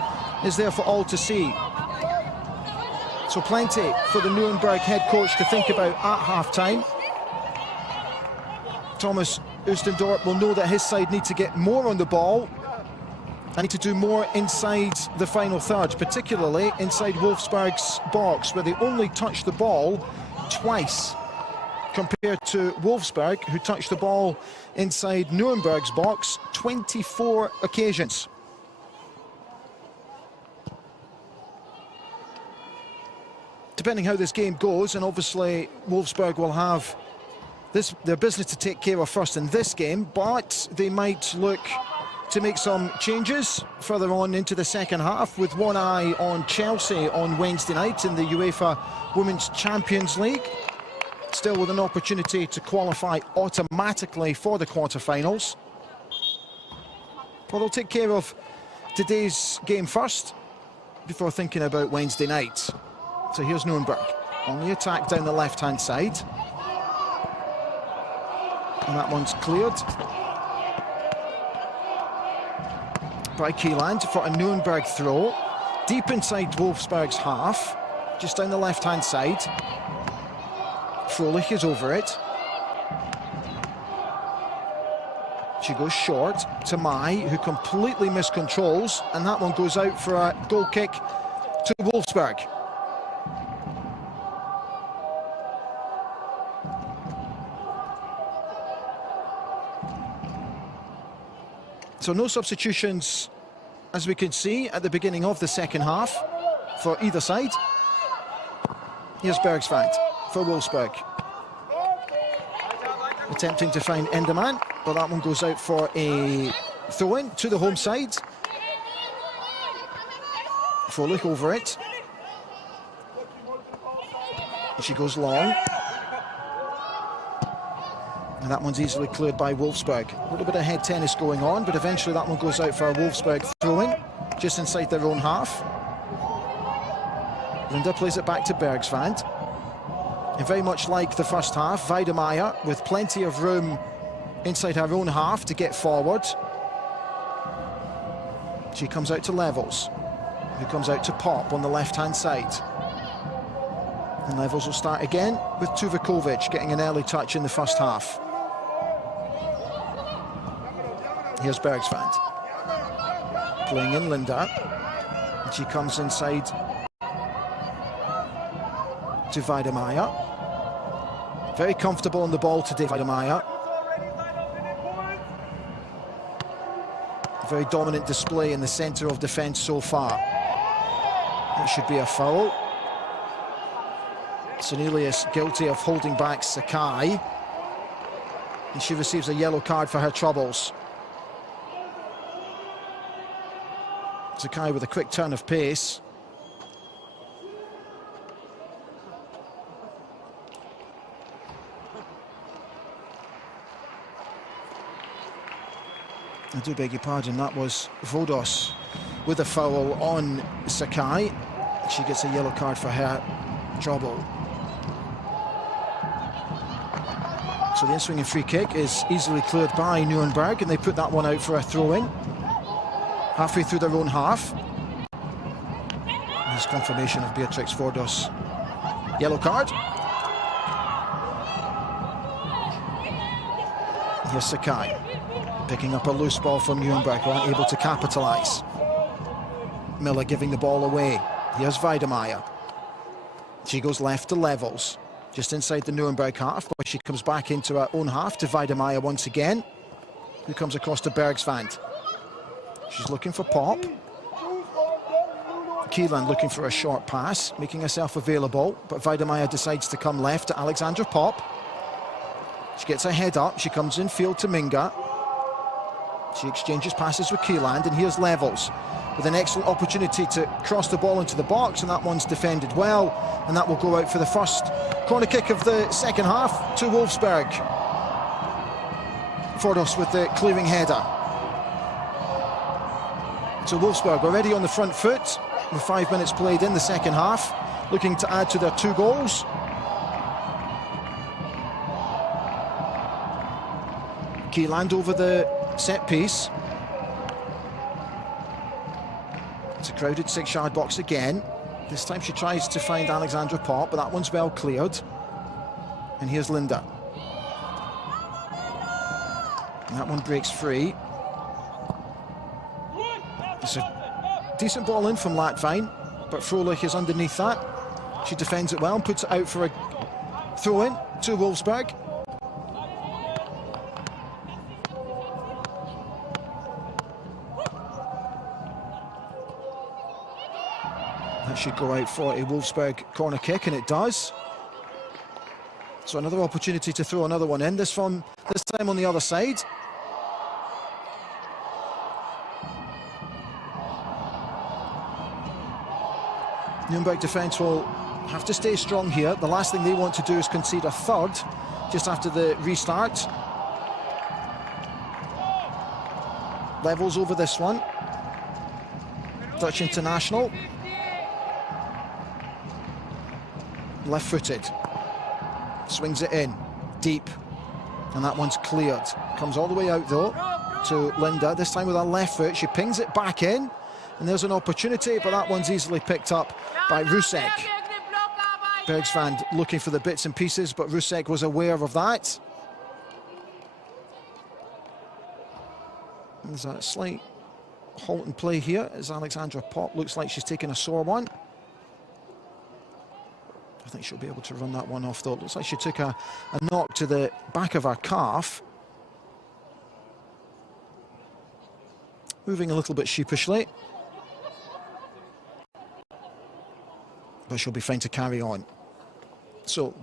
is there for all to see. So plenty for the Nürnberg head coach to think about at half-time. Thomas Oostendorp will know that his side need to get more on the ball and need to do more inside the final third, particularly inside Wolfsburg's box, where they only touched the ball twice, compared to Wolfsburg, who touched the ball inside Nürnberg's box 24 occasions. Depending how this game goes, and obviously Wolfsburg will have their business to take care of first in this game, but they might look to make some changes further on into the second half, with one eye on Chelsea on Wednesday night in the UEFA Women's Champions League, still with an opportunity to qualify automatically for the quarter-finals. Well, they'll take care of today's game first before thinking about Wednesday night. So here's Nürnberg on the attack down the left-hand side. And that one's cleared by Kieland for a Nürnberg throw. Deep inside Wolfsburg's half, just down the left-hand side. Fröhlich is over it. She goes short to Mai, who completely miscontrols, and that one goes out for a goal kick to Wolfsburg. So no substitutions, as we can see, at the beginning of the second half for either side. Here's Bergsvand for Wolfsburg. Attempting to find Enderman, but that one goes out for a throw-in to the home side. Fröhlich over it. And she goes long. And that one's easily cleared by Wolfsburg. A little bit of head tennis going on, but eventually that one goes out for a Wolfsburg throw-in, just inside their own half. Linda plays it back to Bergsvand. And very much like the first half, Weidemeyer with plenty of room inside her own half to get forward. She comes out to Levels, who comes out to Popp on the left-hand side. And Levels will start again with Tuvakovic getting an early touch in the first half. Here's Bergsvand playing in Linda, and she comes inside to Weidemeyer. Very comfortable on the ball today, Weidemeyer. Very dominant display in the centre of defence so far. That should be a foul. Cornelius guilty of holding back Sakai, and she receives a yellow card for her troubles. Sakai with a quick turn of pace. I do beg your pardon, that was Vodos with a foul on Sakai. She gets a yellow card for her trouble. So the in-swinging free kick is easily cleared by Nürnberg, and they put that one out for a throw-in. Halfway through their own half. There's confirmation of Beatrix Vodos. Yellow card. Here's Sakai, picking up a loose ball from Nürnberg, who aren't able to capitalise. Miller giving the ball away. Here's Weidemeyer. She goes left to Levels. just inside the Nürnberg half, but she comes back into her own half to Weidemeier once again, who comes across to Bergsvand. She's looking for Pop. Kieland looking for a short pass, making herself available, but Weidemeier decides to come left to Alexandra Pop. She gets her head up, she comes in field to Minga. She exchanges passes with Kieland, and here's Levels with an excellent opportunity to cross the ball into the box, and that one's defended well, and that will go out for the first corner kick of the second half to Wolfsburg. Fordos with the clearing header. So Wolfsburg already on the front foot, with 5 minutes played in the second half, looking to add to their 2 goals. Kieland over the set piece. It's a crowded 6-yard box again. This time she tries to find Alexandra Pop, but that one's well cleared. And here's Linda. And that one breaks free. It's a decent ball in from Latvine, but Froelich is underneath that. She defends it well and puts it out for a throw-in to Wolfsburg. That should go out for a Wolfsburg corner kick, and it does. So another opportunity to throw another one in, this time on the other side. Nürnberg defence will have to stay strong here. The last thing they want to do is concede a third just after the restart. Levels over this one. Dutch international. Left-footed. Swings it in. Deep. And that one's cleared. Comes all the way out though to Linda. This time with her left foot. She pings it back in. And there's an opportunity, but that one's easily picked up by Rusek. Bergsvand looking for the bits and pieces, but Rusek was aware of that. There's a slight halt and play here as Alexandra Pop looks like she's taking a sore one. I think she'll be able to run that one off though. It looks like she took a knock to the back of her calf. Moving a little bit sheepishly. But she'll be fine to carry on. So,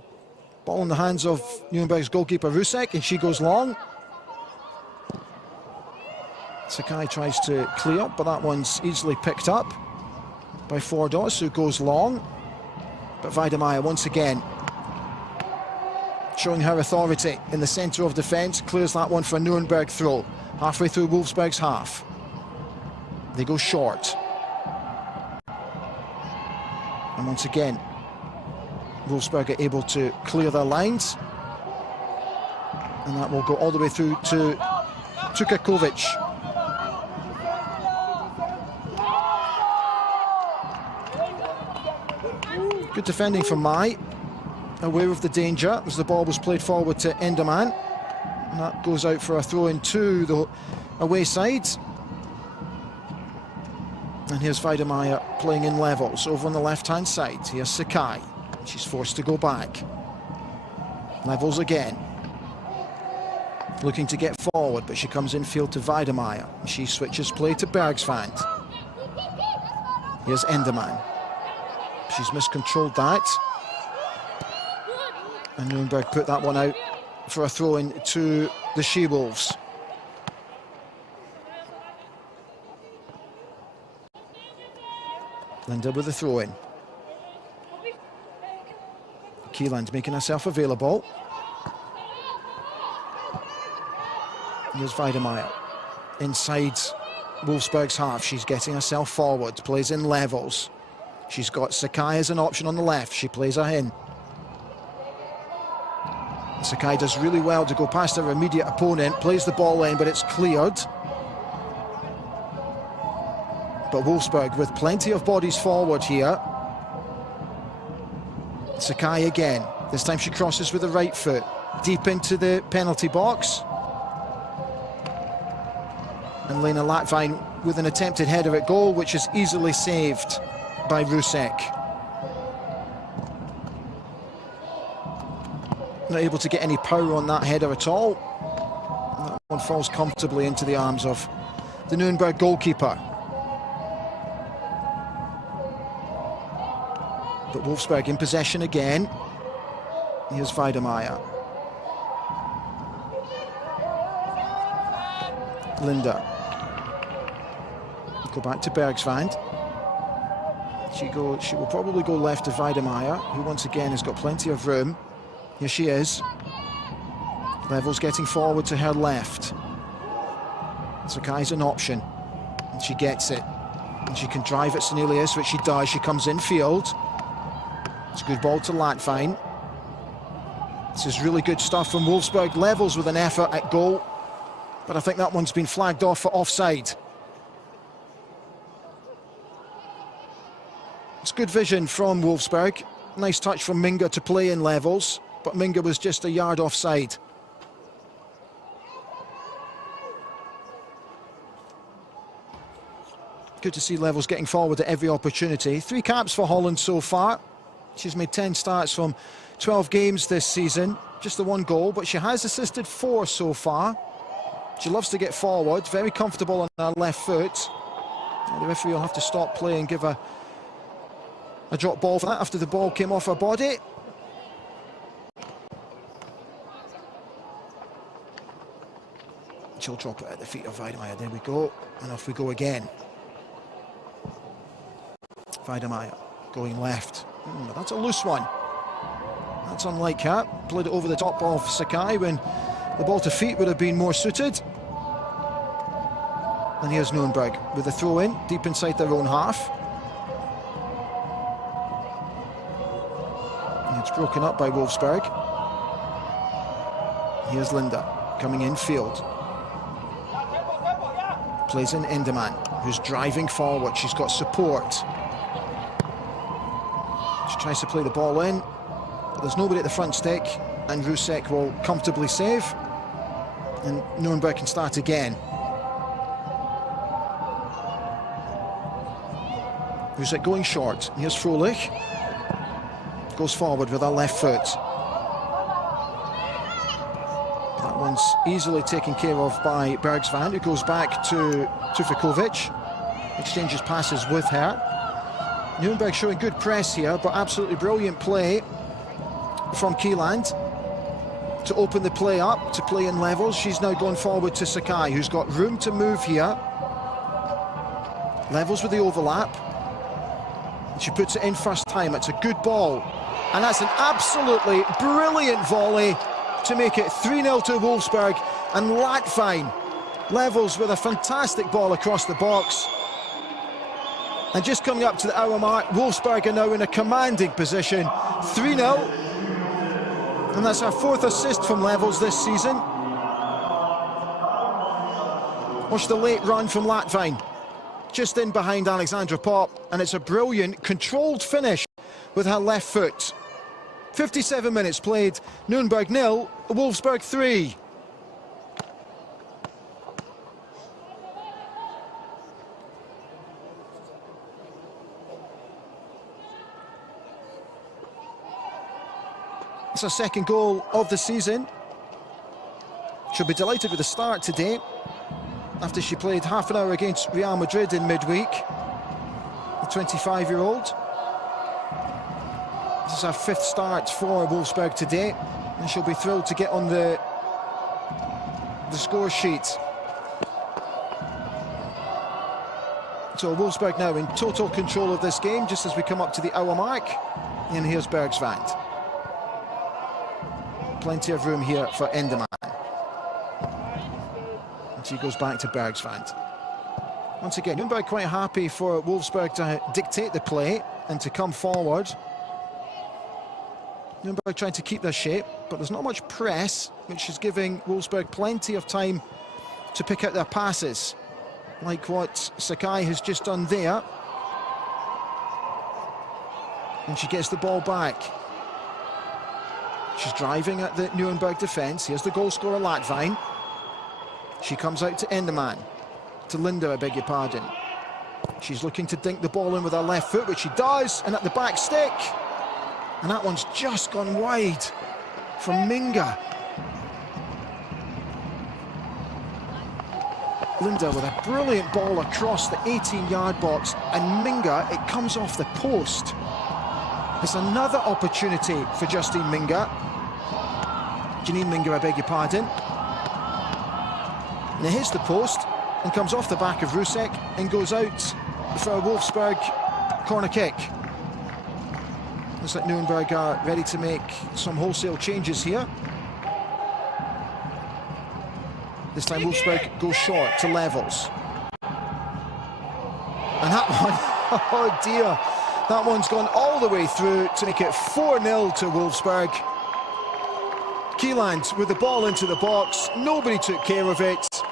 ball in the hands of Nürnberg's goalkeeper Rusek, and she goes long. Sakai tries to clear, but that one's easily picked up by Fordos, who goes long. But Weidemeier once again showing her authority in the centre of defence, clears that one for a Nürnberg throw, halfway through Wolfsburg's half. They go short. And once again, Wolfsburg are able to clear their lines. And that will go all the way through to Tukakovic. Good defending from Mai. Aware of the danger as the ball was played forward to Enderman. And that goes out for a throw-in to the away side. And here's Weidemeier playing in Levels over on the left-hand side. Here's Sakai. She's forced to go back. Levels again. Looking to get forward, but she comes in field to Weidemeier. She switches play to Bergsvand. Here's Enderman. She's miscontrolled that. And Nürnberg put that one out for a throw-in to the She-Wolves. Linda with the throw-in. Kieland making herself available. Here's Weidemeier. Inside Wolfsburg's half, she's getting herself forward. Plays in Levels. She's got Sakai as an option on the left. She plays her in. Sakai does really well to go past her immediate opponent. Plays the ball in, but it's cleared. But Wolfsburg with plenty of bodies forward here. Sakai again. This time she crosses with the right foot. Deep into the penalty box. And Lena Latvine with an attempted header at goal, which is easily saved by Rusek. Not able to get any power on that header at all. That one falls comfortably into the arms of the Nürnberg goalkeeper. But Wolfsburg in possession again. Here's Weidemeyer. Linda. Go back to Bergsvand. She will probably go left to Weidemeyer, who once again has got plenty of room. Here she is. Levels getting forward to her left. Sakai's an option, and she gets it. And she can drive at Cornelius, which she does. She comes infield. It's a good ball to Latvein. This is really good stuff from Wolfsburg. Levels with an effort at goal, but I think that one's been flagged off for offside. It's good vision from Wolfsburg. Nice touch from Minga to play in Levels, but Minga was just a yard offside. Good to see Levels getting forward at every opportunity. 3 caps for Holland so far. She's made 10 starts from 12 games this season. Just the 1 goal, but she has assisted 4 so far. She loves to get forward, very comfortable on her left foot. The referee will have to stop play and give a drop ball for that after the ball came off her body. She'll drop it at the feet of Weidemeyer. There we go, and off we go again. Weidemeyer going left. That's a loose one. That's unlike her. Played it over the top of Sakai when the ball to feet would have been more suited. And here's Nürnberg with a throw in deep inside their own half. And it's broken up by Wolfsburg. Here's Linda coming infield. Plays in Enderman, who's driving forward. She's got support. She tries to play the ball in, but there's nobody at the front stick, and Rusek will comfortably save, and Nürnberg can start again. Rusek going short. Here's Fröhlich. Goes forward with her left foot. That one's easily taken care of by Bergsvand, who goes back to Tufikovic. Exchanges passes with her. Nürnberg showing good press here, but absolutely brilliant play from Kieland to open the play up, to play in Levels. She's now gone forward to Sakai, who's got room to move here. Levels with the overlap. She puts it in first time. It's a good ball, and that's an absolutely brilliant volley to make it 3-0 to Wolfsburg. And Latvein Levels with a fantastic ball across the box. And just coming up to the hour mark, Wolfsburg are now in a commanding position. 3-0. And that's our 4th assist from Levels this season. Watch the late run from Latvein. Just in behind Alexandra Popp. And it's a brilliant, controlled finish with her left foot. 57 minutes played. Nürnberg 0, Wolfsburg 3. It's her 2nd goal of the season. She'll be delighted with the start today, after she played half an hour against Real Madrid in midweek. The 25-year-old. This is her 5th start for Wolfsburg today, and she'll be thrilled to get on the score sheet. So Wolfsburg now in total control of this game, just as we come up to the hour mark. And here's Bergsvand. Plenty of room here for Enderman. And she goes back to Bergsvand. Once again, Nürnberg quite happy for Wolfsburg to dictate the play and to come forward. Nürnberg trying to keep their shape, but there's not much press, which is giving Wolfsburg plenty of time to pick out their passes, like what Sakai has just done there. And she gets the ball back. She's driving at the Nürnberg defence. Here's the goal scorer, Latvein. She comes out to Enderman. To Linda, I beg your pardon. She's looking to dink the ball in with her left foot, which she does, and at the back stick. And that one's just gone wide from Minga. Linda with a brilliant ball across the 18-yard box, and Minga, it comes off the post. It's another opportunity for Justine Minga. Janine Minga, I beg your pardon. And it hits the post and comes off the back of Rusek and goes out for a Wolfsburg corner kick. Looks like Nürnberg are ready to make some wholesale changes here. This time Wolfsburg goes short to Levels. And that one, oh dear, that one's gone all the way through to make it 4-0 to Wolfsburg. Kieland with the ball into the box, nobody took care of it,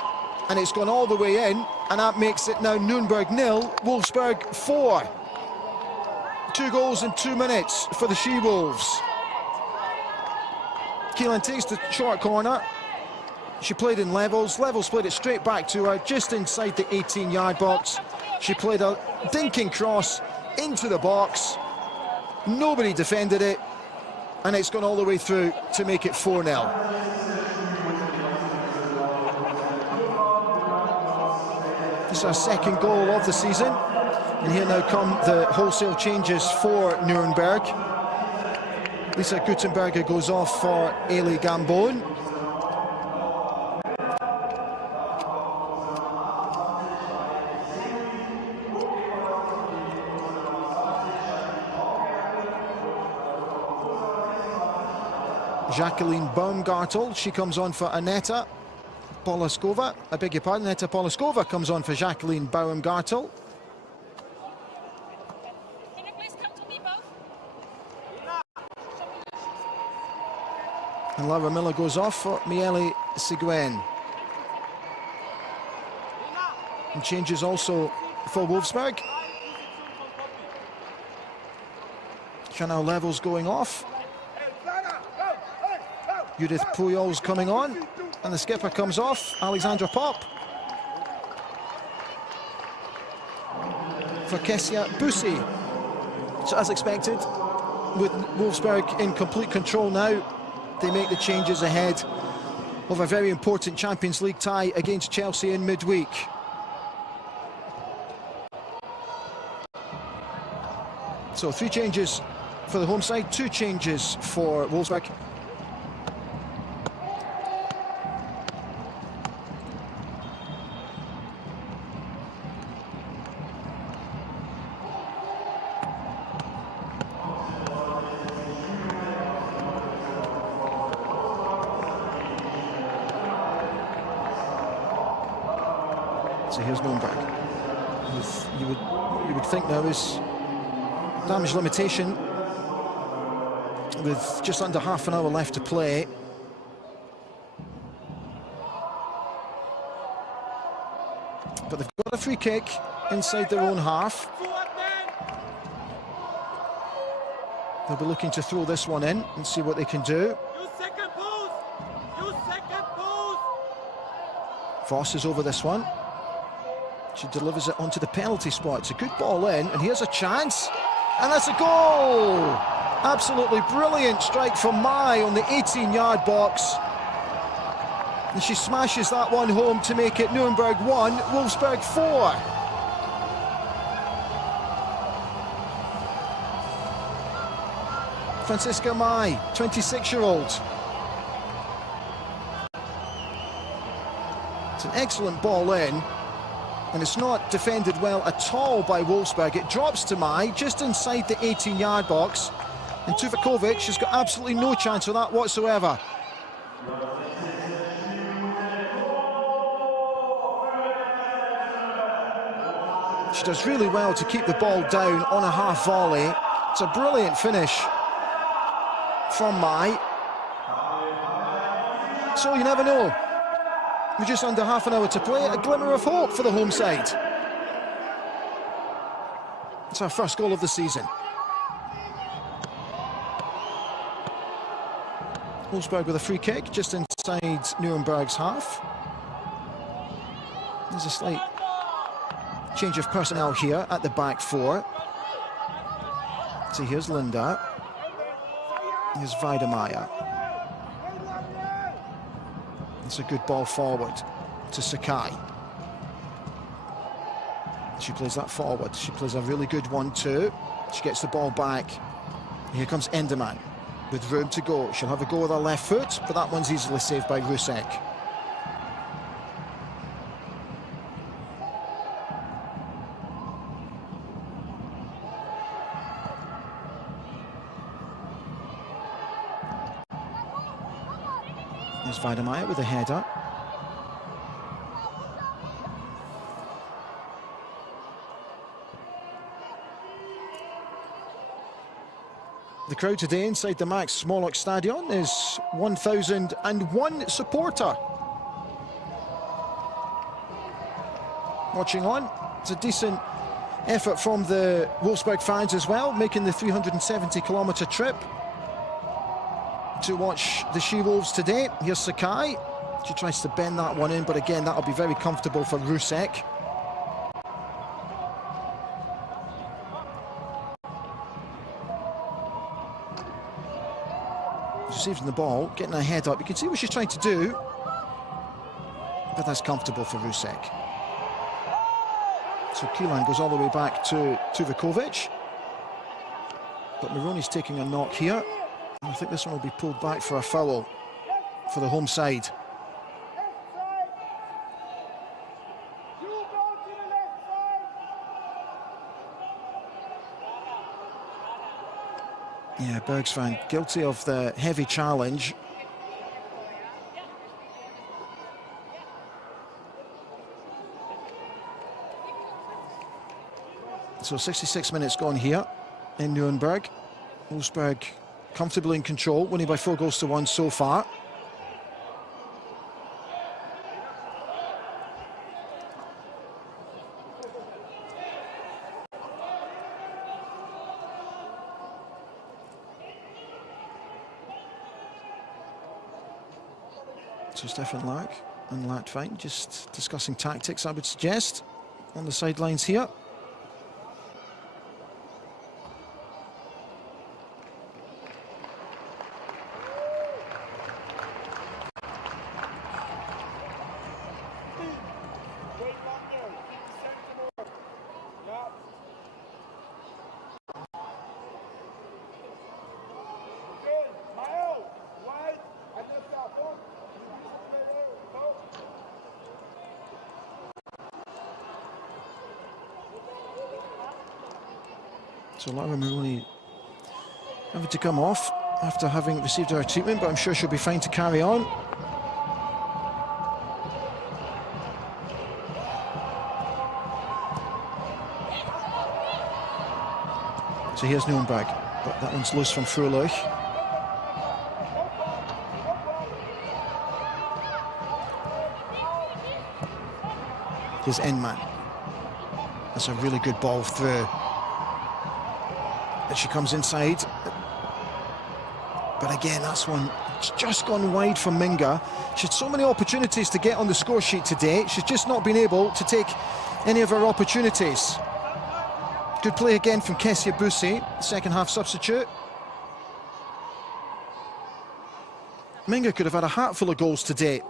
and it's gone all the way in, and that makes it now Nürnberg 0, Wolfsburg 4. 2 goals in 2 minutes for the She-Wolves. Kieland takes the short corner. She played in Levels. Levels played it straight back to her, just inside the 18-yard box. She played a dinking cross into the box. Nobody defended it, and it's gone all the way through to make it 4-0. This is our second goal of the season. And here now come the wholesale changes for Nürnberg. Lisa Gutenberger goes off for Eili Gambon. Jacqueline Baumgartel, she comes on for Aneta Polaskova. I beg your pardon, Aneta Polaskova comes on for Jacqueline Baumgartel. Can you please come to me both? And Laura Miller goes off for Miele Siguen. And changes also for Wolfsburg. Chanel Levels going off. Judith Puyol's coming on, and the skipper comes off, Alexandra Pop. For Kessia Busi. So as expected, with Wolfsburg in complete control now, they make the changes ahead of a very important Champions League tie against Chelsea in midweek. So 3 changes for the home side, 2 changes for Wolfsburg. So here's Nürnberg. You would think now is damage limitation with just under half an hour left to play. But they've got a free kick inside their own half. They'll be looking to throw this one in and see what they can do. Voss is over this one. She delivers it onto the penalty spot. It's a good ball in, and here's a chance, and that's a goal! Absolutely brilliant strike from Mai on the 18-yard box. And she smashes that one home to make it Nürnberg 1, Wolfsburg 4. Franziska Mai, 26-year-old. It's an excellent ball in. And it's not defended well at all by Wolfsburg. It drops to Mai just inside the 18-yard box. And Tuvakovic has got absolutely no chance of that whatsoever. She does really well to keep the ball down on a half volley. It's a brilliant finish from Mai. So you never know. With just under half an hour to play, a glimmer of hope for the home side. It's our first goal of the season. Wolfsburg with a free kick just inside Nuremberg's half. There's a slight change of personnel here at the back 4. So here's Linda. Here's Weidemeier. It's a good ball forward to Sakai. She plays that forward. She plays a really good 1-2. She gets the ball back. Here comes Enderman with room to go. She'll have a go with her left foot, but that one's easily saved by Rusek. There's Weidemeier with a header. The crowd today inside the Max Smolak Stadion is 1,001 supporter. Watching on, it's a decent effort from the Wolfsburg fans as well, making the 370-kilometre trip to watch the She-Wolves today. Here's Sakai. She tries to bend that one in, but again, that'll be very comfortable for Rusek. Receiving the ball, getting her head up. You can see what she's trying to do, but that's comfortable for Rusek. So Keelan goes all the way back to Tuvakovic, but Moroni's taking a knock here. And I think this one will be pulled back for a foul for the home side. Yeah, Bergsvan guilty of the heavy challenge. So 66 minutes gone here in Nürnberg. Wolfsburg comfortably in control, winning by 4-1 so far. So Stefan Lack and Latvein just discussing tactics, I would suggest, on the sidelines here. So Laura Moroni having to come off after having received her treatment, but I'm sure she'll be fine to carry on. So here's Nürnberg, but that one's loose from Fröhlich. Here's Enman. That's a really good ball through. And she comes inside. But again, that's one just gone wide from Minga. She had so many opportunities to get on the score sheet today. She's just not been able to take any of her opportunities. Good play again from Kessia Busi, second half substitute. Minga could have had a hatful of goals today.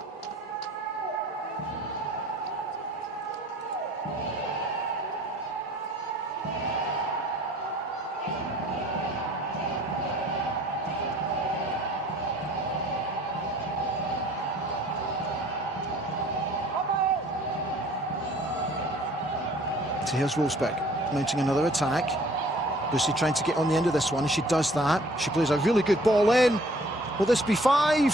So here's Wolfsburg mounting another attack. Busi trying to get on the end of this one, and she does that. She plays a really good ball in. Will this be 5?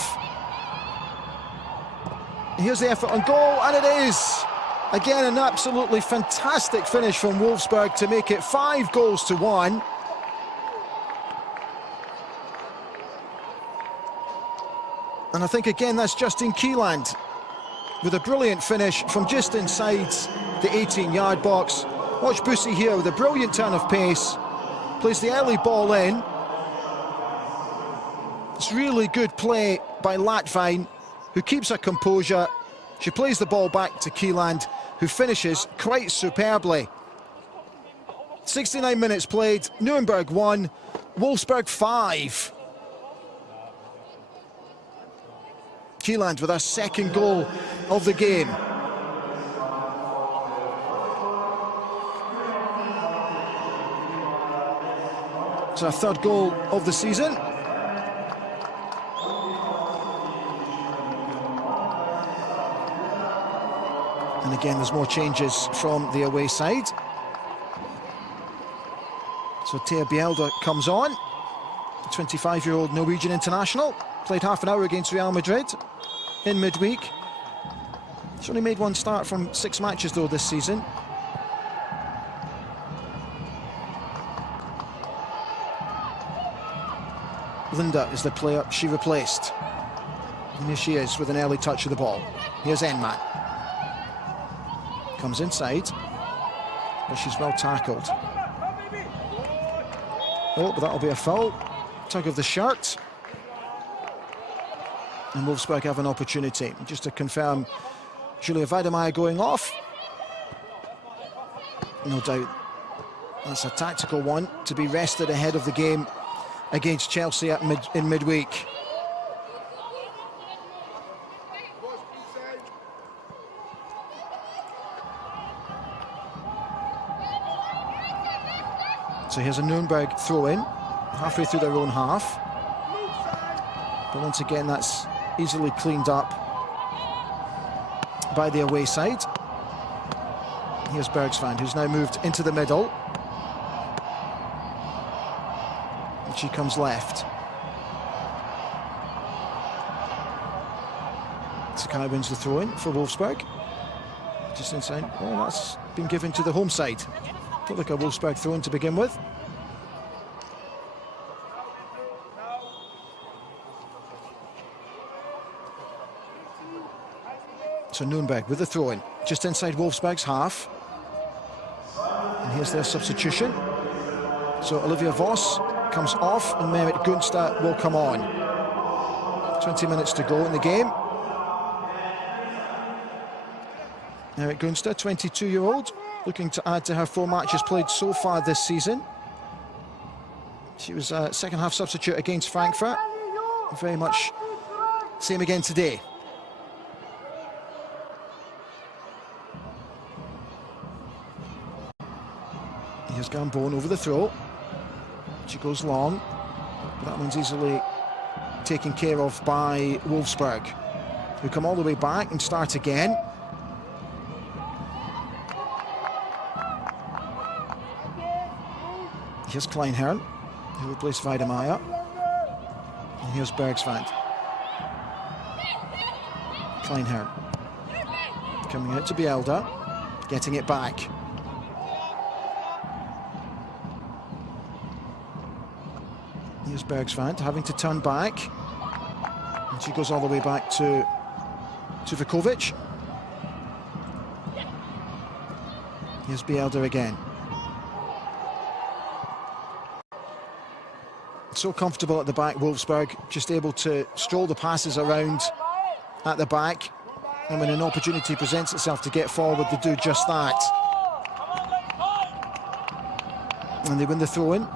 Here's the effort on goal, and it is! Again, an absolutely fantastic finish from Wolfsburg to make it 5-1. And I think, again, that's Justine Kieland with a brilliant finish from just inside the 18-yard box. Watch Busi here with a brilliant turn of pace. Plays the early ball in. It's really good play by Latvein, who keeps her composure. She plays the ball back to Kieland, who finishes quite superbly. 69 minutes played, Nuremberg 1, Wolfsburg 5. Keeland with her second goal of the game. It's her third goal of the season. And again, there's more changes from the away side. So Thea Bielda comes on, the 25-year-old Norwegian international. Played half an hour against Real Madrid in midweek. She's only made one start from 6 matches though this season. Linda is the player she replaced. And here she is with an early touch of the ball. Here's Enman. Comes inside, but she's well tackled. Oh, but that'll be a foul. Tug of the shirt. And Wolfsburg have an opportunity. Just to confirm, Julia Weidemeier going off. No doubt that's a tactical one to be rested ahead of the game against Chelsea in midweek. So here's a Nürnberg throw-in, halfway through their own half. But once again, that's easily cleaned up by the away side. Here's Bergsvand, who's now moved into the middle. And she comes left. Sakai wins the throw-in for Wolfsburg. Just inside. Oh, that's been given to the home side. Looked like a Wolfsburg throw-in to begin with. So Nürnberg with the throw-in, just inside Wolfsburg's half. And here's their substitution. So Olivia Voss comes off and Merit Gunster will come on. 20 minutes to go in the game. Merit Gunster, 22-year-old, looking to add to her 4 matches played so far this season. She was a second-half substitute against Frankfurt. Very much same again today. Here's Gambon over the throw. She goes long, but that one's easily taken care of by Wolfsburg, who come all the way back and start again. Here's Kleinherrn, who replaced Weidemeier. And here's Bergsvand. Kleinherrn coming out to Bielda, getting it back. Here's Bergsvand having to turn back. And she goes all the way back to Vukovic. Here's Bielda again. So comfortable at the back, Wolfsburg, just able to stroll the passes around at the back. And when an opportunity presents itself to get forward, they do just that. And they win the throw-in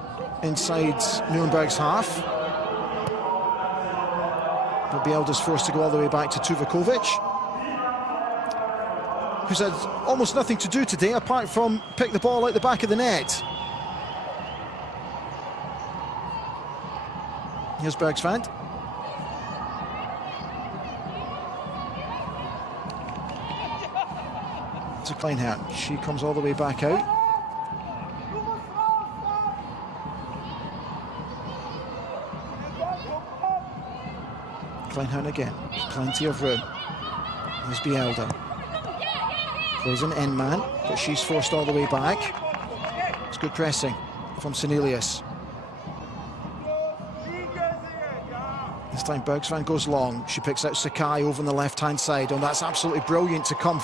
inside Nürnberg's half. But Bielda's forced to go all the way back to Tuvakovic, who's had almost nothing to do today apart from pick the ball out the back of the net. Here's Bergsvand. To Kleinherrn. She comes all the way back out. Kleinherrn again. Plenty of room. Here's Bielda. Plays an end man, but she's forced all the way back. It's good pressing from Cornelius. This time Bergsvand goes long. She picks out Sakai over on the left-hand side. And that's absolutely brilliant to come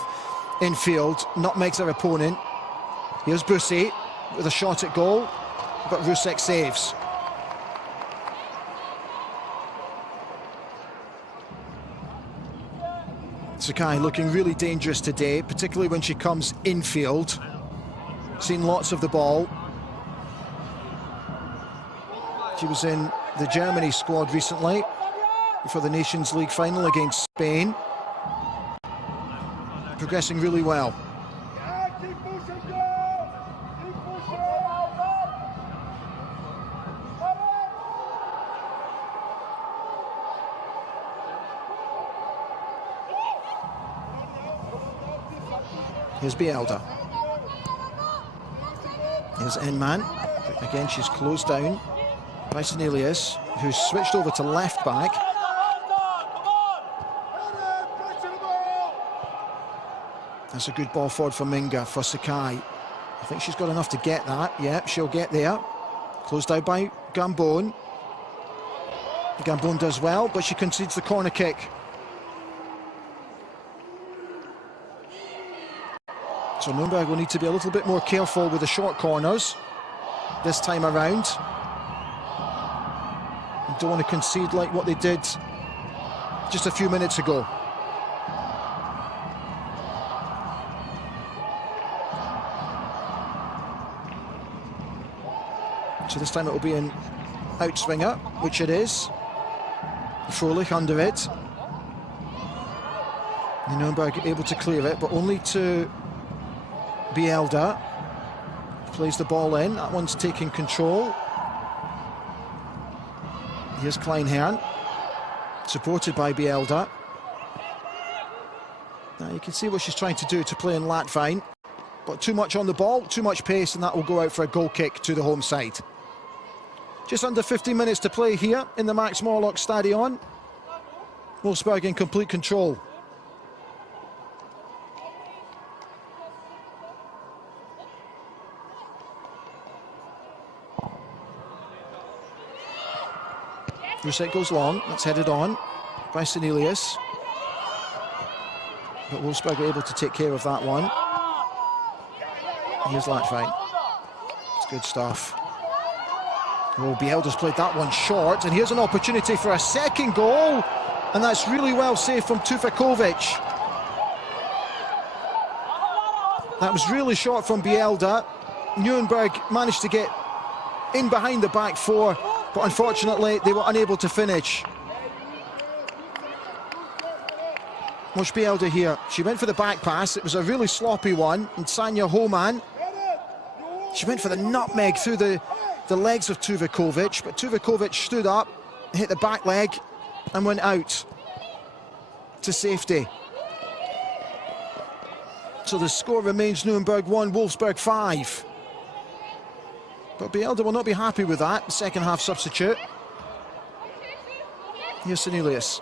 infield, nutmegs her opponent. Here's Bussy with a shot at goal, but Rusek saves. Sakai looking really dangerous today, particularly when she comes infield. Seen lots of the ball. She was in the Germany squad recently. for the Nations League final against Spain. Progressing really well. Here's Bielda. Here's Enman. Again, she's closed down by Cornelius, who's switched over to left back. That's a good ball forward for Minga, for Sakai. I think she's got enough to get that. Yeah, she'll get there. Closed out by Gambon. Gambon does well, but she concedes the corner kick. So Nürnberg will need to be a little bit more careful with the short corners this time around. Don't want to concede like what they did just a few minutes ago. So this time it will be an outswinger, which it is. Froelich under it. And Nürnberg able to clear it, but only to Bielda. Plays the ball in. That one's taking control. Here's Kleinherrn, supported by Bielda. Now you can see what she's trying to do to play in Latvein, but too much on the ball, too much pace, and that will go out for a goal kick to the home side. Just under 15 minutes to play here in the Max Morlock Stadion. Wolfsburg in complete control. Reset goes long, that's headed on by Cornelius. But Wolfsburg are able to take care of that one. Here's Latvein. It's good stuff. Oh, Bielda's played that one short, and here's an opportunity for a second goal, and that's really well saved from Tuvakovic. That was really short from Bielda. Nürnberg managed to get in behind the back four, but unfortunately they were unable to finish. Watch Bielda here. She went for the back pass. It was a really sloppy one, and Sanja Homan, she went for the nutmeg through the legs of Tuvakovic, but Tuvakovic stood up, hit the back leg and went out to safety. So the score remains Nürnberg 1, Wolfsburg 5. But Bielda will not be happy with that. Second half substitute. Here's Cornelius.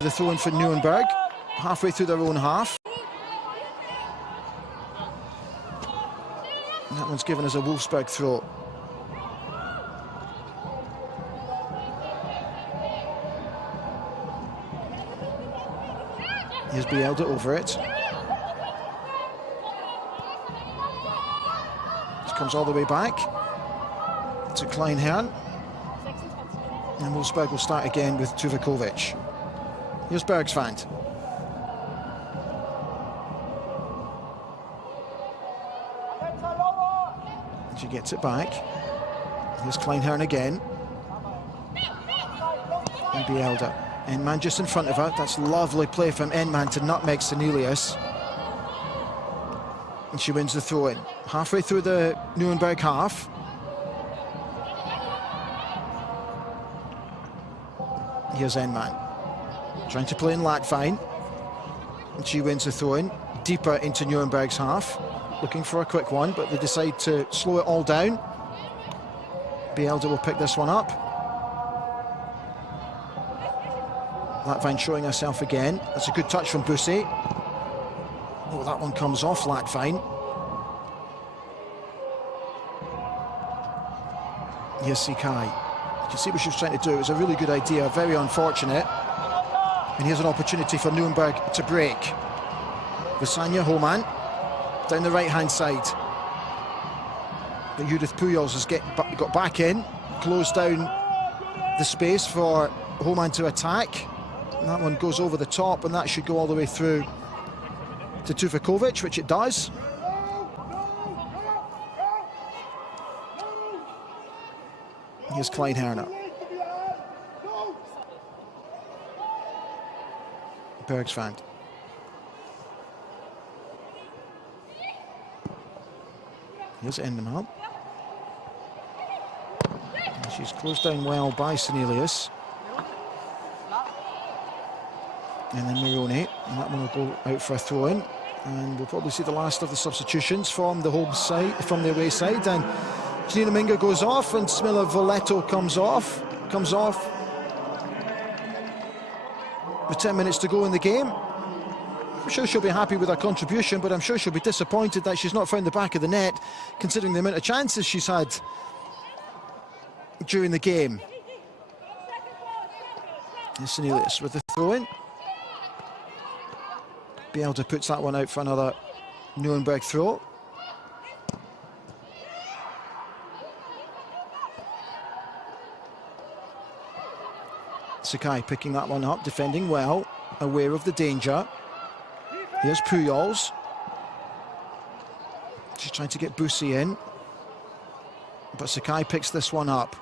The throw in for Nürnberg, halfway through their own half. And that one's given as a Wolfsburg throw. Here's Bielda over it. This comes all the way back to Kleinherrn. And Wolfsburg will start again with Tuvakovic. Here's Bergsvand. She gets it back. Here's Kleinherrn again. And Bielda. Enman just in front of her. That's lovely play from Enman to nutmeg Cornelius. And she wins the throw-in. Halfway through the Nürnberg half. Here's Enman. Trying to play in Latvein. And she wins the throw-in. Deeper into Nürnberg's half. Looking for a quick one, but they decide to slow it all down. Bielda will pick this one up. Latvein showing herself again. That's a good touch from Busse. Oh, that one comes off Latvein. Here's Sakai. You can see what she was trying to do. It was a really good idea, very unfortunate. And here's an opportunity for Nürnberg to break. With Sanja Homan down the right-hand side. But Judith Pujols has got back in, closed down the space for Homan to attack. And that one goes over the top, and that should go all the way through to Tuvakovic, which it does. Here's Kleinherrn. Bergsvand. Here's Endemann. She's closed down well by Cornelius. And then Maroney, and that one will go out for a throw-in. And we'll probably see the last of the substitutions from the home side, from the away side. And Janina Minga goes off, and Smilla Voletto comes off. With 10 minutes to go in the game. I'm sure she'll be happy with her contribution, but I'm sure she'll be disappointed that she's not found the back of the net, considering the amount of chances she's had during the game. And Cornelius with the throw-in. Bielda puts that one out for another Nürnberg throw. Sakai picking that one up, defending well, aware of the danger. Here's Pujols. She's trying to get Bussy in, but Sakai picks this one up.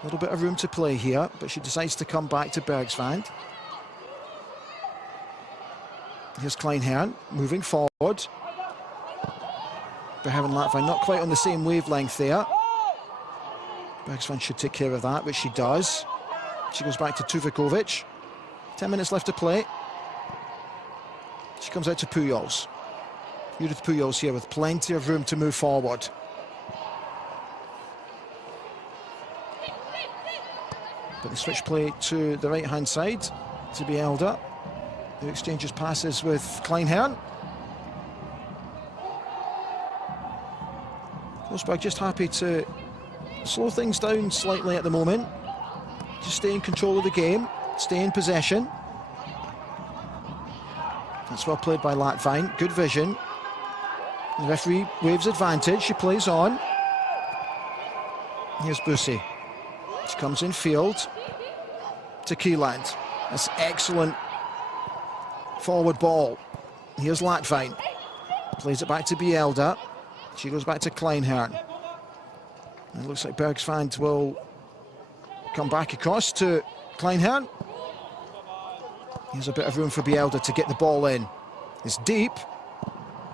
A little bit of room to play here, but she decides to come back to Bergsvand. Here's Kleinherrn moving forward. Behavin Latvain not quite on the same wavelength there. Bergsvand should take care of that, which she does. She goes back to Tuvikovic. 10 minutes left to play. She comes out to Pujols. Judith Pujols here with plenty of room to move forward. But they switch play to the right-hand side to Bielda, who exchanges passes with Kleinherrn. Wolfsburg just happy to slow things down slightly at the moment. Just stay in control of the game, stay in possession. That's well played by Latvain, good vision. The referee waves advantage, she plays on. Here's Bussy. She comes in field to Kieland. That's excellent forward ball. Here's Latvain. Plays it back to Bielda. She goes back to Kleinherrn. And it looks like Bergsvand will come back across to Kleinherrn. Here's a bit of room for Bielda to get the ball in. It's deep.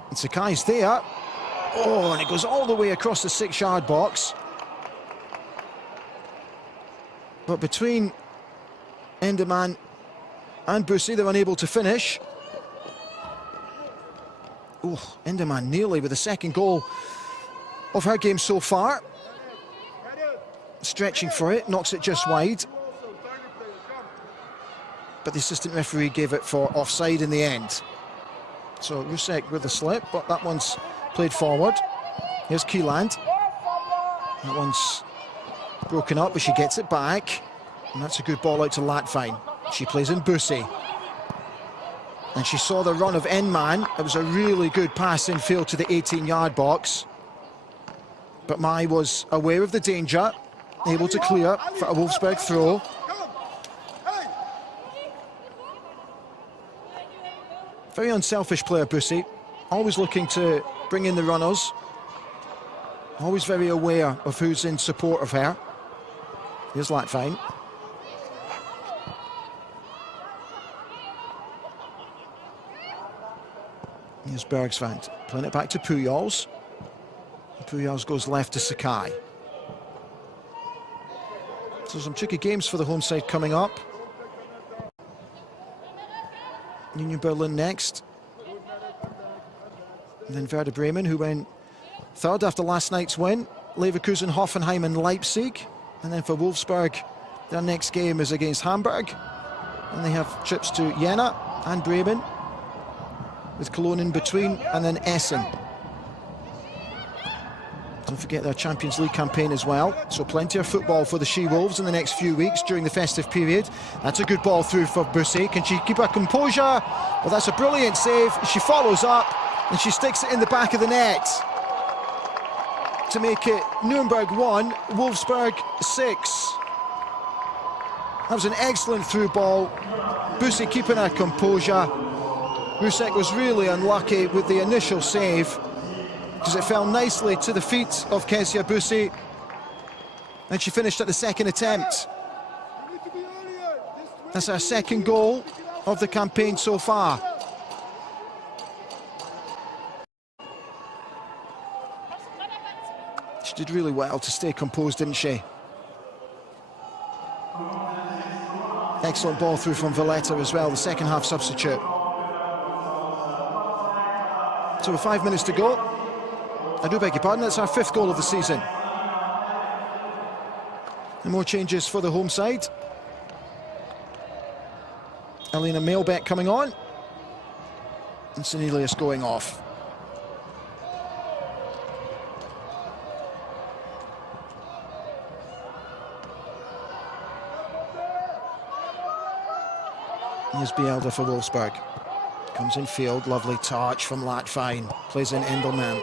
And Sakai's there. Oh, and it goes all the way across the 6-yard box. But between Endemann and Bussy, they're unable to finish. Oh, Endemann nearly with the second goal of her game so far. Stretching for it, knocks it just wide. But the assistant referee gave it for offside in the end. So Rusek with a slip, but that one's played forward. Here's Kieland. That one's broken up, but she gets it back. And that's a good ball out to Latvain. She plays in Bussy. And she saw the run of Enman. It was a really good pass infield to the 18-yard box. But Mai was aware of the danger, able to clear for a Wolfsburg throw. Very unselfish player, Bussy. Always looking to bring in the runners. Always very aware of who's in support of her. Here's Latvain. Here's Bergsvand. Playing it back to Pujols. Pujols goes left to Sakai. So some tricky games for the home side coming up. Union Berlin next. And then Werder Bremen, who went third after last night's win. Leverkusen, Hoffenheim and Leipzig. And then for Wolfsburg, their next game is against Hamburg. And they have trips to Jena and Bremen, with Cologne in between, and then Essen. Don't forget their Champions League campaign as well. So plenty of football for the She-Wolves in the next few weeks during the festive period. That's a good ball through for Bussy. Can she keep her composure? Well, that's a brilliant save. She follows up and she sticks it in the back of the net to make it Nürnberg 1, Wolfsburg 6. That was an excellent through ball. Bussy keeping her composure. Rusek was really unlucky with the initial save, because it fell nicely to the feet of Kezia Bussy, and she finished at the second attempt. That's her second goal of the campaign so far. She did really well to stay composed, didn't she? Excellent ball through from Valletta as well, the second half substitute. So with 5 minutes to go, I do beg your pardon, it's our 5th goal of the season. And more changes for the home side. Alina Mailbeck coming on. And Senelius going off. Here's Bielda for Wolfsburg. Comes in field, lovely touch from Latvine. Plays in Endelman.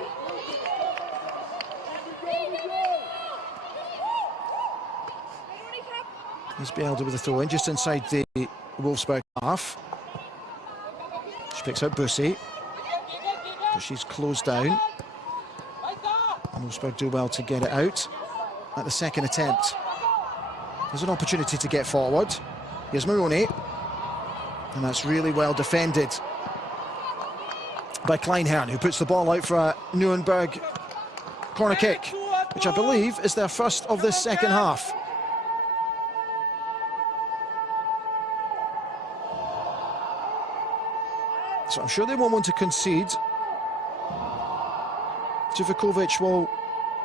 Here's Bielda with a throw in just inside the Wolfsburg half. She picks out Bussy, but she's closed down. And Wolfsburg do well to get it out at the second attempt. There's an opportunity to get forward. Here's Moroni. And that's really well defended by Kleinherrn, who puts the ball out for a Nürnberg corner kick, which I believe is their first of this second half. So I'm sure they won't want to concede. Zivkovic will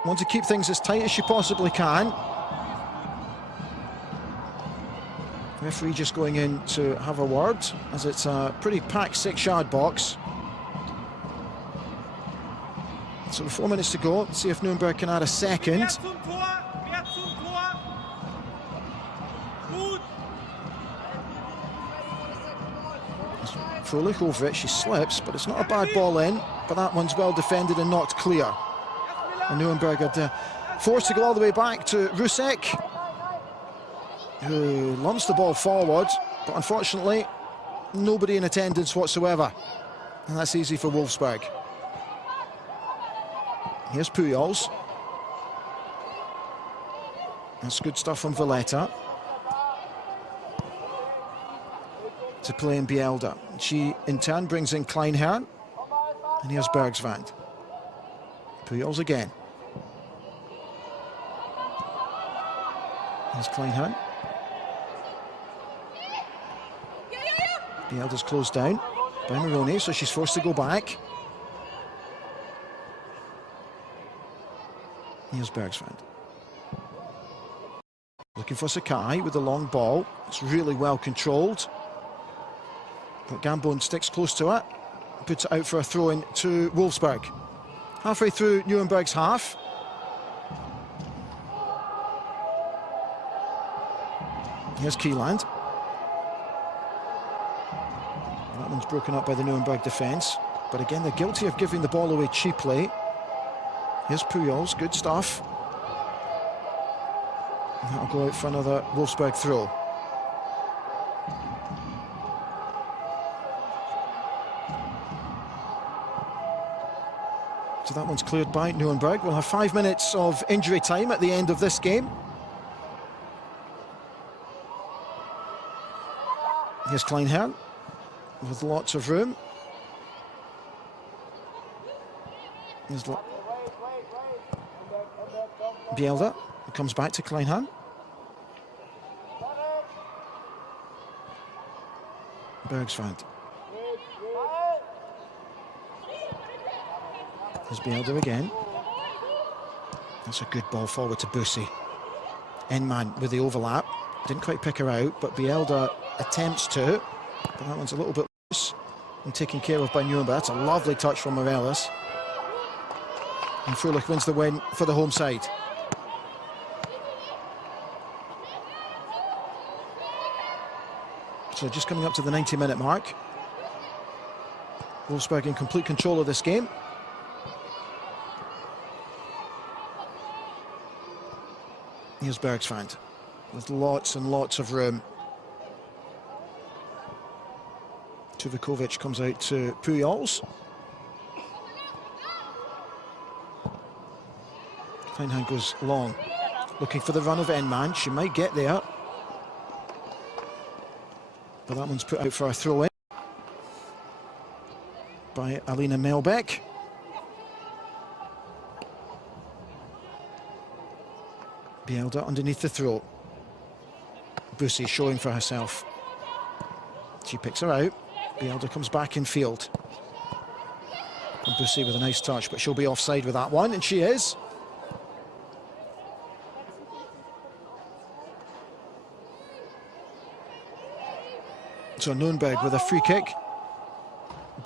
want to keep things as tight as she possibly can. Referee just going in to have a word, as it's a pretty packed 6-yard box. So with 4 minutes to go, see if Nürnberg can add a second. Fröhlich over it, she slips, but it's not a bad ball in, but that one's well defended and knocked clear. And Nürnberg had forced to go all the way back to Rusek, who lumps the ball forward, but unfortunately nobody in attendance whatsoever, and that's easy for Wolfsburg. Here's Pujols. That's good stuff from Valletta to play in Bielda. She in turn brings in Kleinherrn, and here's Bergsvand. Pujols again. Here's Kleinherrn. Bielda's closed down by Moroni, so she's forced to go back. Here's Bergsvand. Looking for Sakai with the long ball. It's really well controlled. But Gambon sticks close to it. Puts it out for a throw-in to Wolfsburg. Halfway through Nuremberg's half. Here's Kieland. That one's broken up by the Nuremberg defence. But again, they're guilty of giving the ball away cheaply. Here's Pujols, good stuff. And that'll go out for another Wolfsburg throw. So that one's cleared by Nuremberg. We'll have 5 minutes of injury time at the end of this game. Here's Kleinherrn with lots of room. Here's Bielda, who comes back to Kleinherrn. Bergsvand. There's Bielda again. That's a good ball forward to Bussy. Enman with the overlap. Didn't quite pick her out, but Bielda attempts to. But that one's a little bit loose and taken care of by Nürnberg. That's a lovely touch from Morelos. And Fröhlich wins the win for the home side. So just coming up to the 90-minute mark. Wolfsburg in complete control of this game. Here's Bergsvand with lots and lots of room. Zivkovic comes out to Pujols. Kleinherrn goes long, looking for the run of Enman. She might get there. But that one's put out for a throw-in by Alina Melbeck. Bielda underneath the throw. Bussy showing for herself. She picks her out. Bielda comes back in field. And Bussy with a nice touch, but she'll be offside with that one, and she is. So Nürnberg with a free kick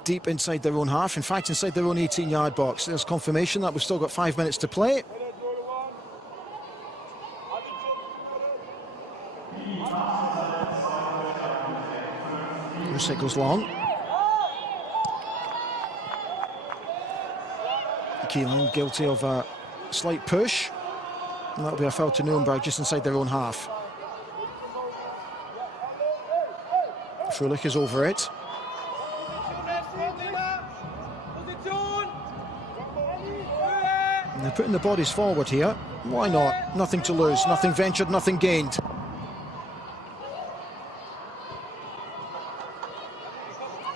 deep inside their own half, in fact inside their own 18-yard box. There's confirmation that we've still got 5 minutes to play. It goes long. Keelan guilty of a slight push, and that'll be a foul to Nürnberg just inside their own half. Fröhlich is over it. And they're putting the bodies forward here. Why not? Nothing to lose, nothing ventured, nothing gained.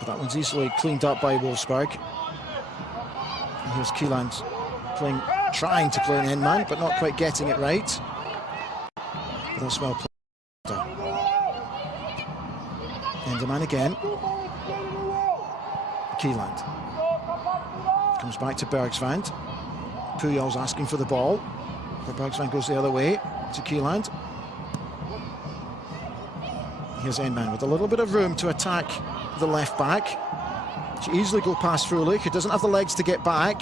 But that one's easily cleaned up by Wolfsburg. And here's Keeland trying to play an end man, but not quite getting it right. But that's well played. Enderman again. Keeland comes back to Bergsvand. Puyol's asking for the ball, but Bergsvand goes the other way to Keeland. Here's Enman with a little bit of room to attack the left back. She easily go past Fröhlich, who doesn't have the legs to get back,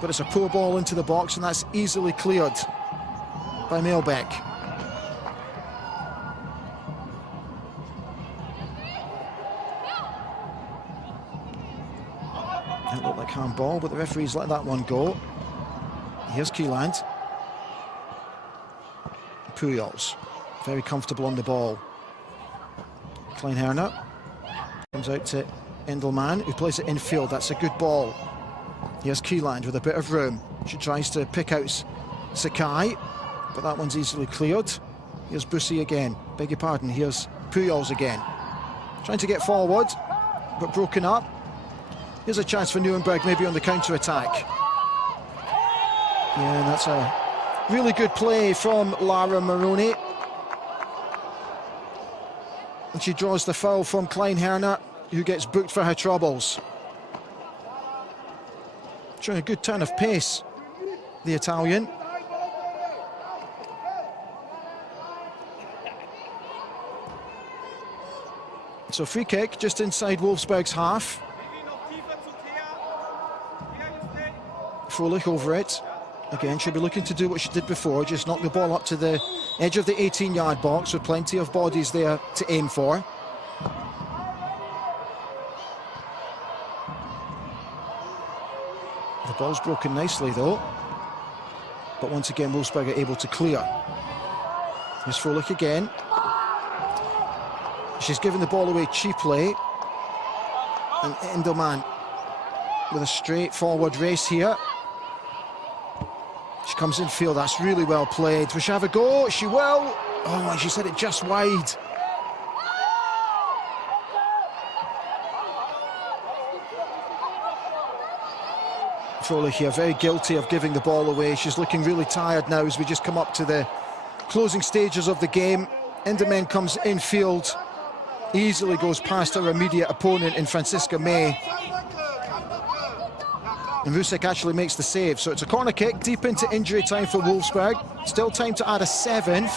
but it's a poor ball into the box, and that's easily cleared by Melbeck. That looked like handball, but the referee's let that one go. Here's Keeland. Pujols, very comfortable on the ball. Kleinherner comes out to Endelman, who plays it infield. That's a good ball. Here's Keeland with a bit of room. She tries to pick out Sakai, but that one's easily cleared. Here's Bussy again. Beg your pardon. Here's Pujols again. Trying to get forward, but broken up. Here's a chance for Nürnberg, maybe on the counter-attack. Yeah, and that's a really good play from Lara Maroney. And she draws the foul from Kleinherner, who gets booked for her troubles. Showing a good turn of pace, the Italian. So free kick just inside Wolfsburg's half. Fröhlich over it. Again, she'll be looking to do what she did before, just knock the ball up to the edge of the 18-yard box with plenty of bodies there to aim for. The ball's broken nicely though, but once again Wolfsburg are able to clear. Here's Fröhlich again. She's given the ball away cheaply, and Endelman with a straightforward race here. She comes in field, that's really well played. Will she have a go? She will. Oh, and she said it just wide. Fröhlich here, very guilty of giving the ball away. She's looking really tired now as we just come up to the closing stages of the game. Enderman comes in field, easily goes past her immediate opponent in Franziska May. And Rusek actually makes the save, so it's a corner kick deep into injury time for Wolfsburg. Still time to add a seventh.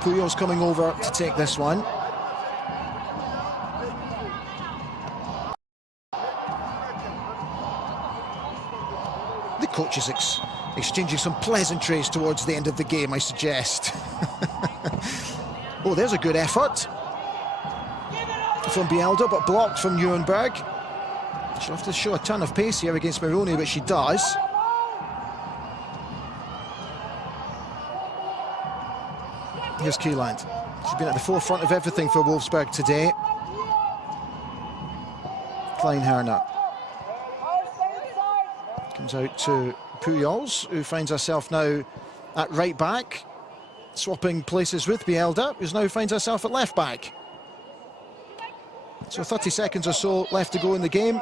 Puyol's coming over to take this one. The coach is exchanging some pleasantries towards the end of the game, I suggest. Oh, there's a good effort from Bielda, but blocked from Nürnberg. She'll have to show a ton of pace here against Maroney, but she does. Here's Keeland. She's been at the forefront of everything for Wolfsburg today. Kleinherner comes out to Pujols, who finds herself now at right back. swapping places with Bielda, who now finds herself at left back. So 30 seconds or so left to go in the game.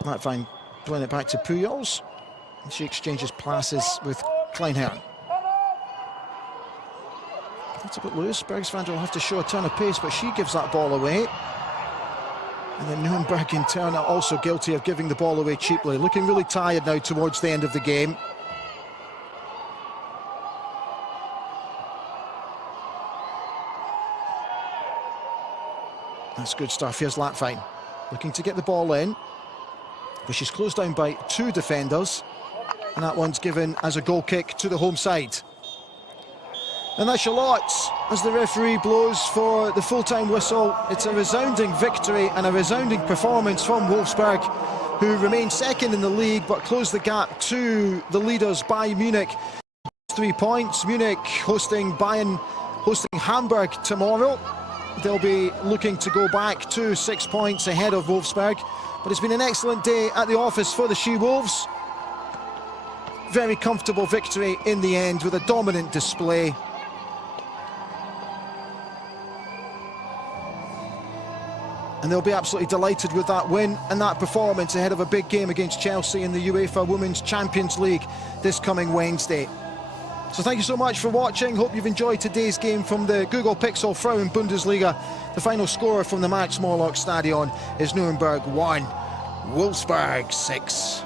Latvain playing it back to Pujols. And she exchanges passes with Kleinherrn. That's a bit loose. Bergsvander will have to show a turn of pace, but she gives that ball away. And then Nürnberg in turn are also guilty of giving the ball away cheaply. Looking really tired now towards the end of the game. That's good stuff. Here's Latvain looking to get the ball in, but she's closed down by 2 defenders, and that one's given as a goal kick to the home side. And that's your lot as the referee blows for the full-time whistle. It's a resounding victory and a resounding performance from Wolfsburg, who remain second in the league but close the gap to the leaders Bayern Munich. 3 points. Munich hosting Bayern, hosting Hamburg tomorrow. They'll be looking to go back to 6 points ahead of Wolfsburg. But it's been an excellent day at the office for the She-Wolves. Very comfortable victory in the end with a dominant display. And they'll be absolutely delighted with that win and that performance ahead of a big game against Chelsea in the UEFA Women's Champions League this coming Wednesday. So thank you so much for watching. Hope you've enjoyed today's game from the Google Pixel Frauen Bundesliga. The final score from the Max Morlock Stadion is Nürnberg 1, Wolfsburg 6.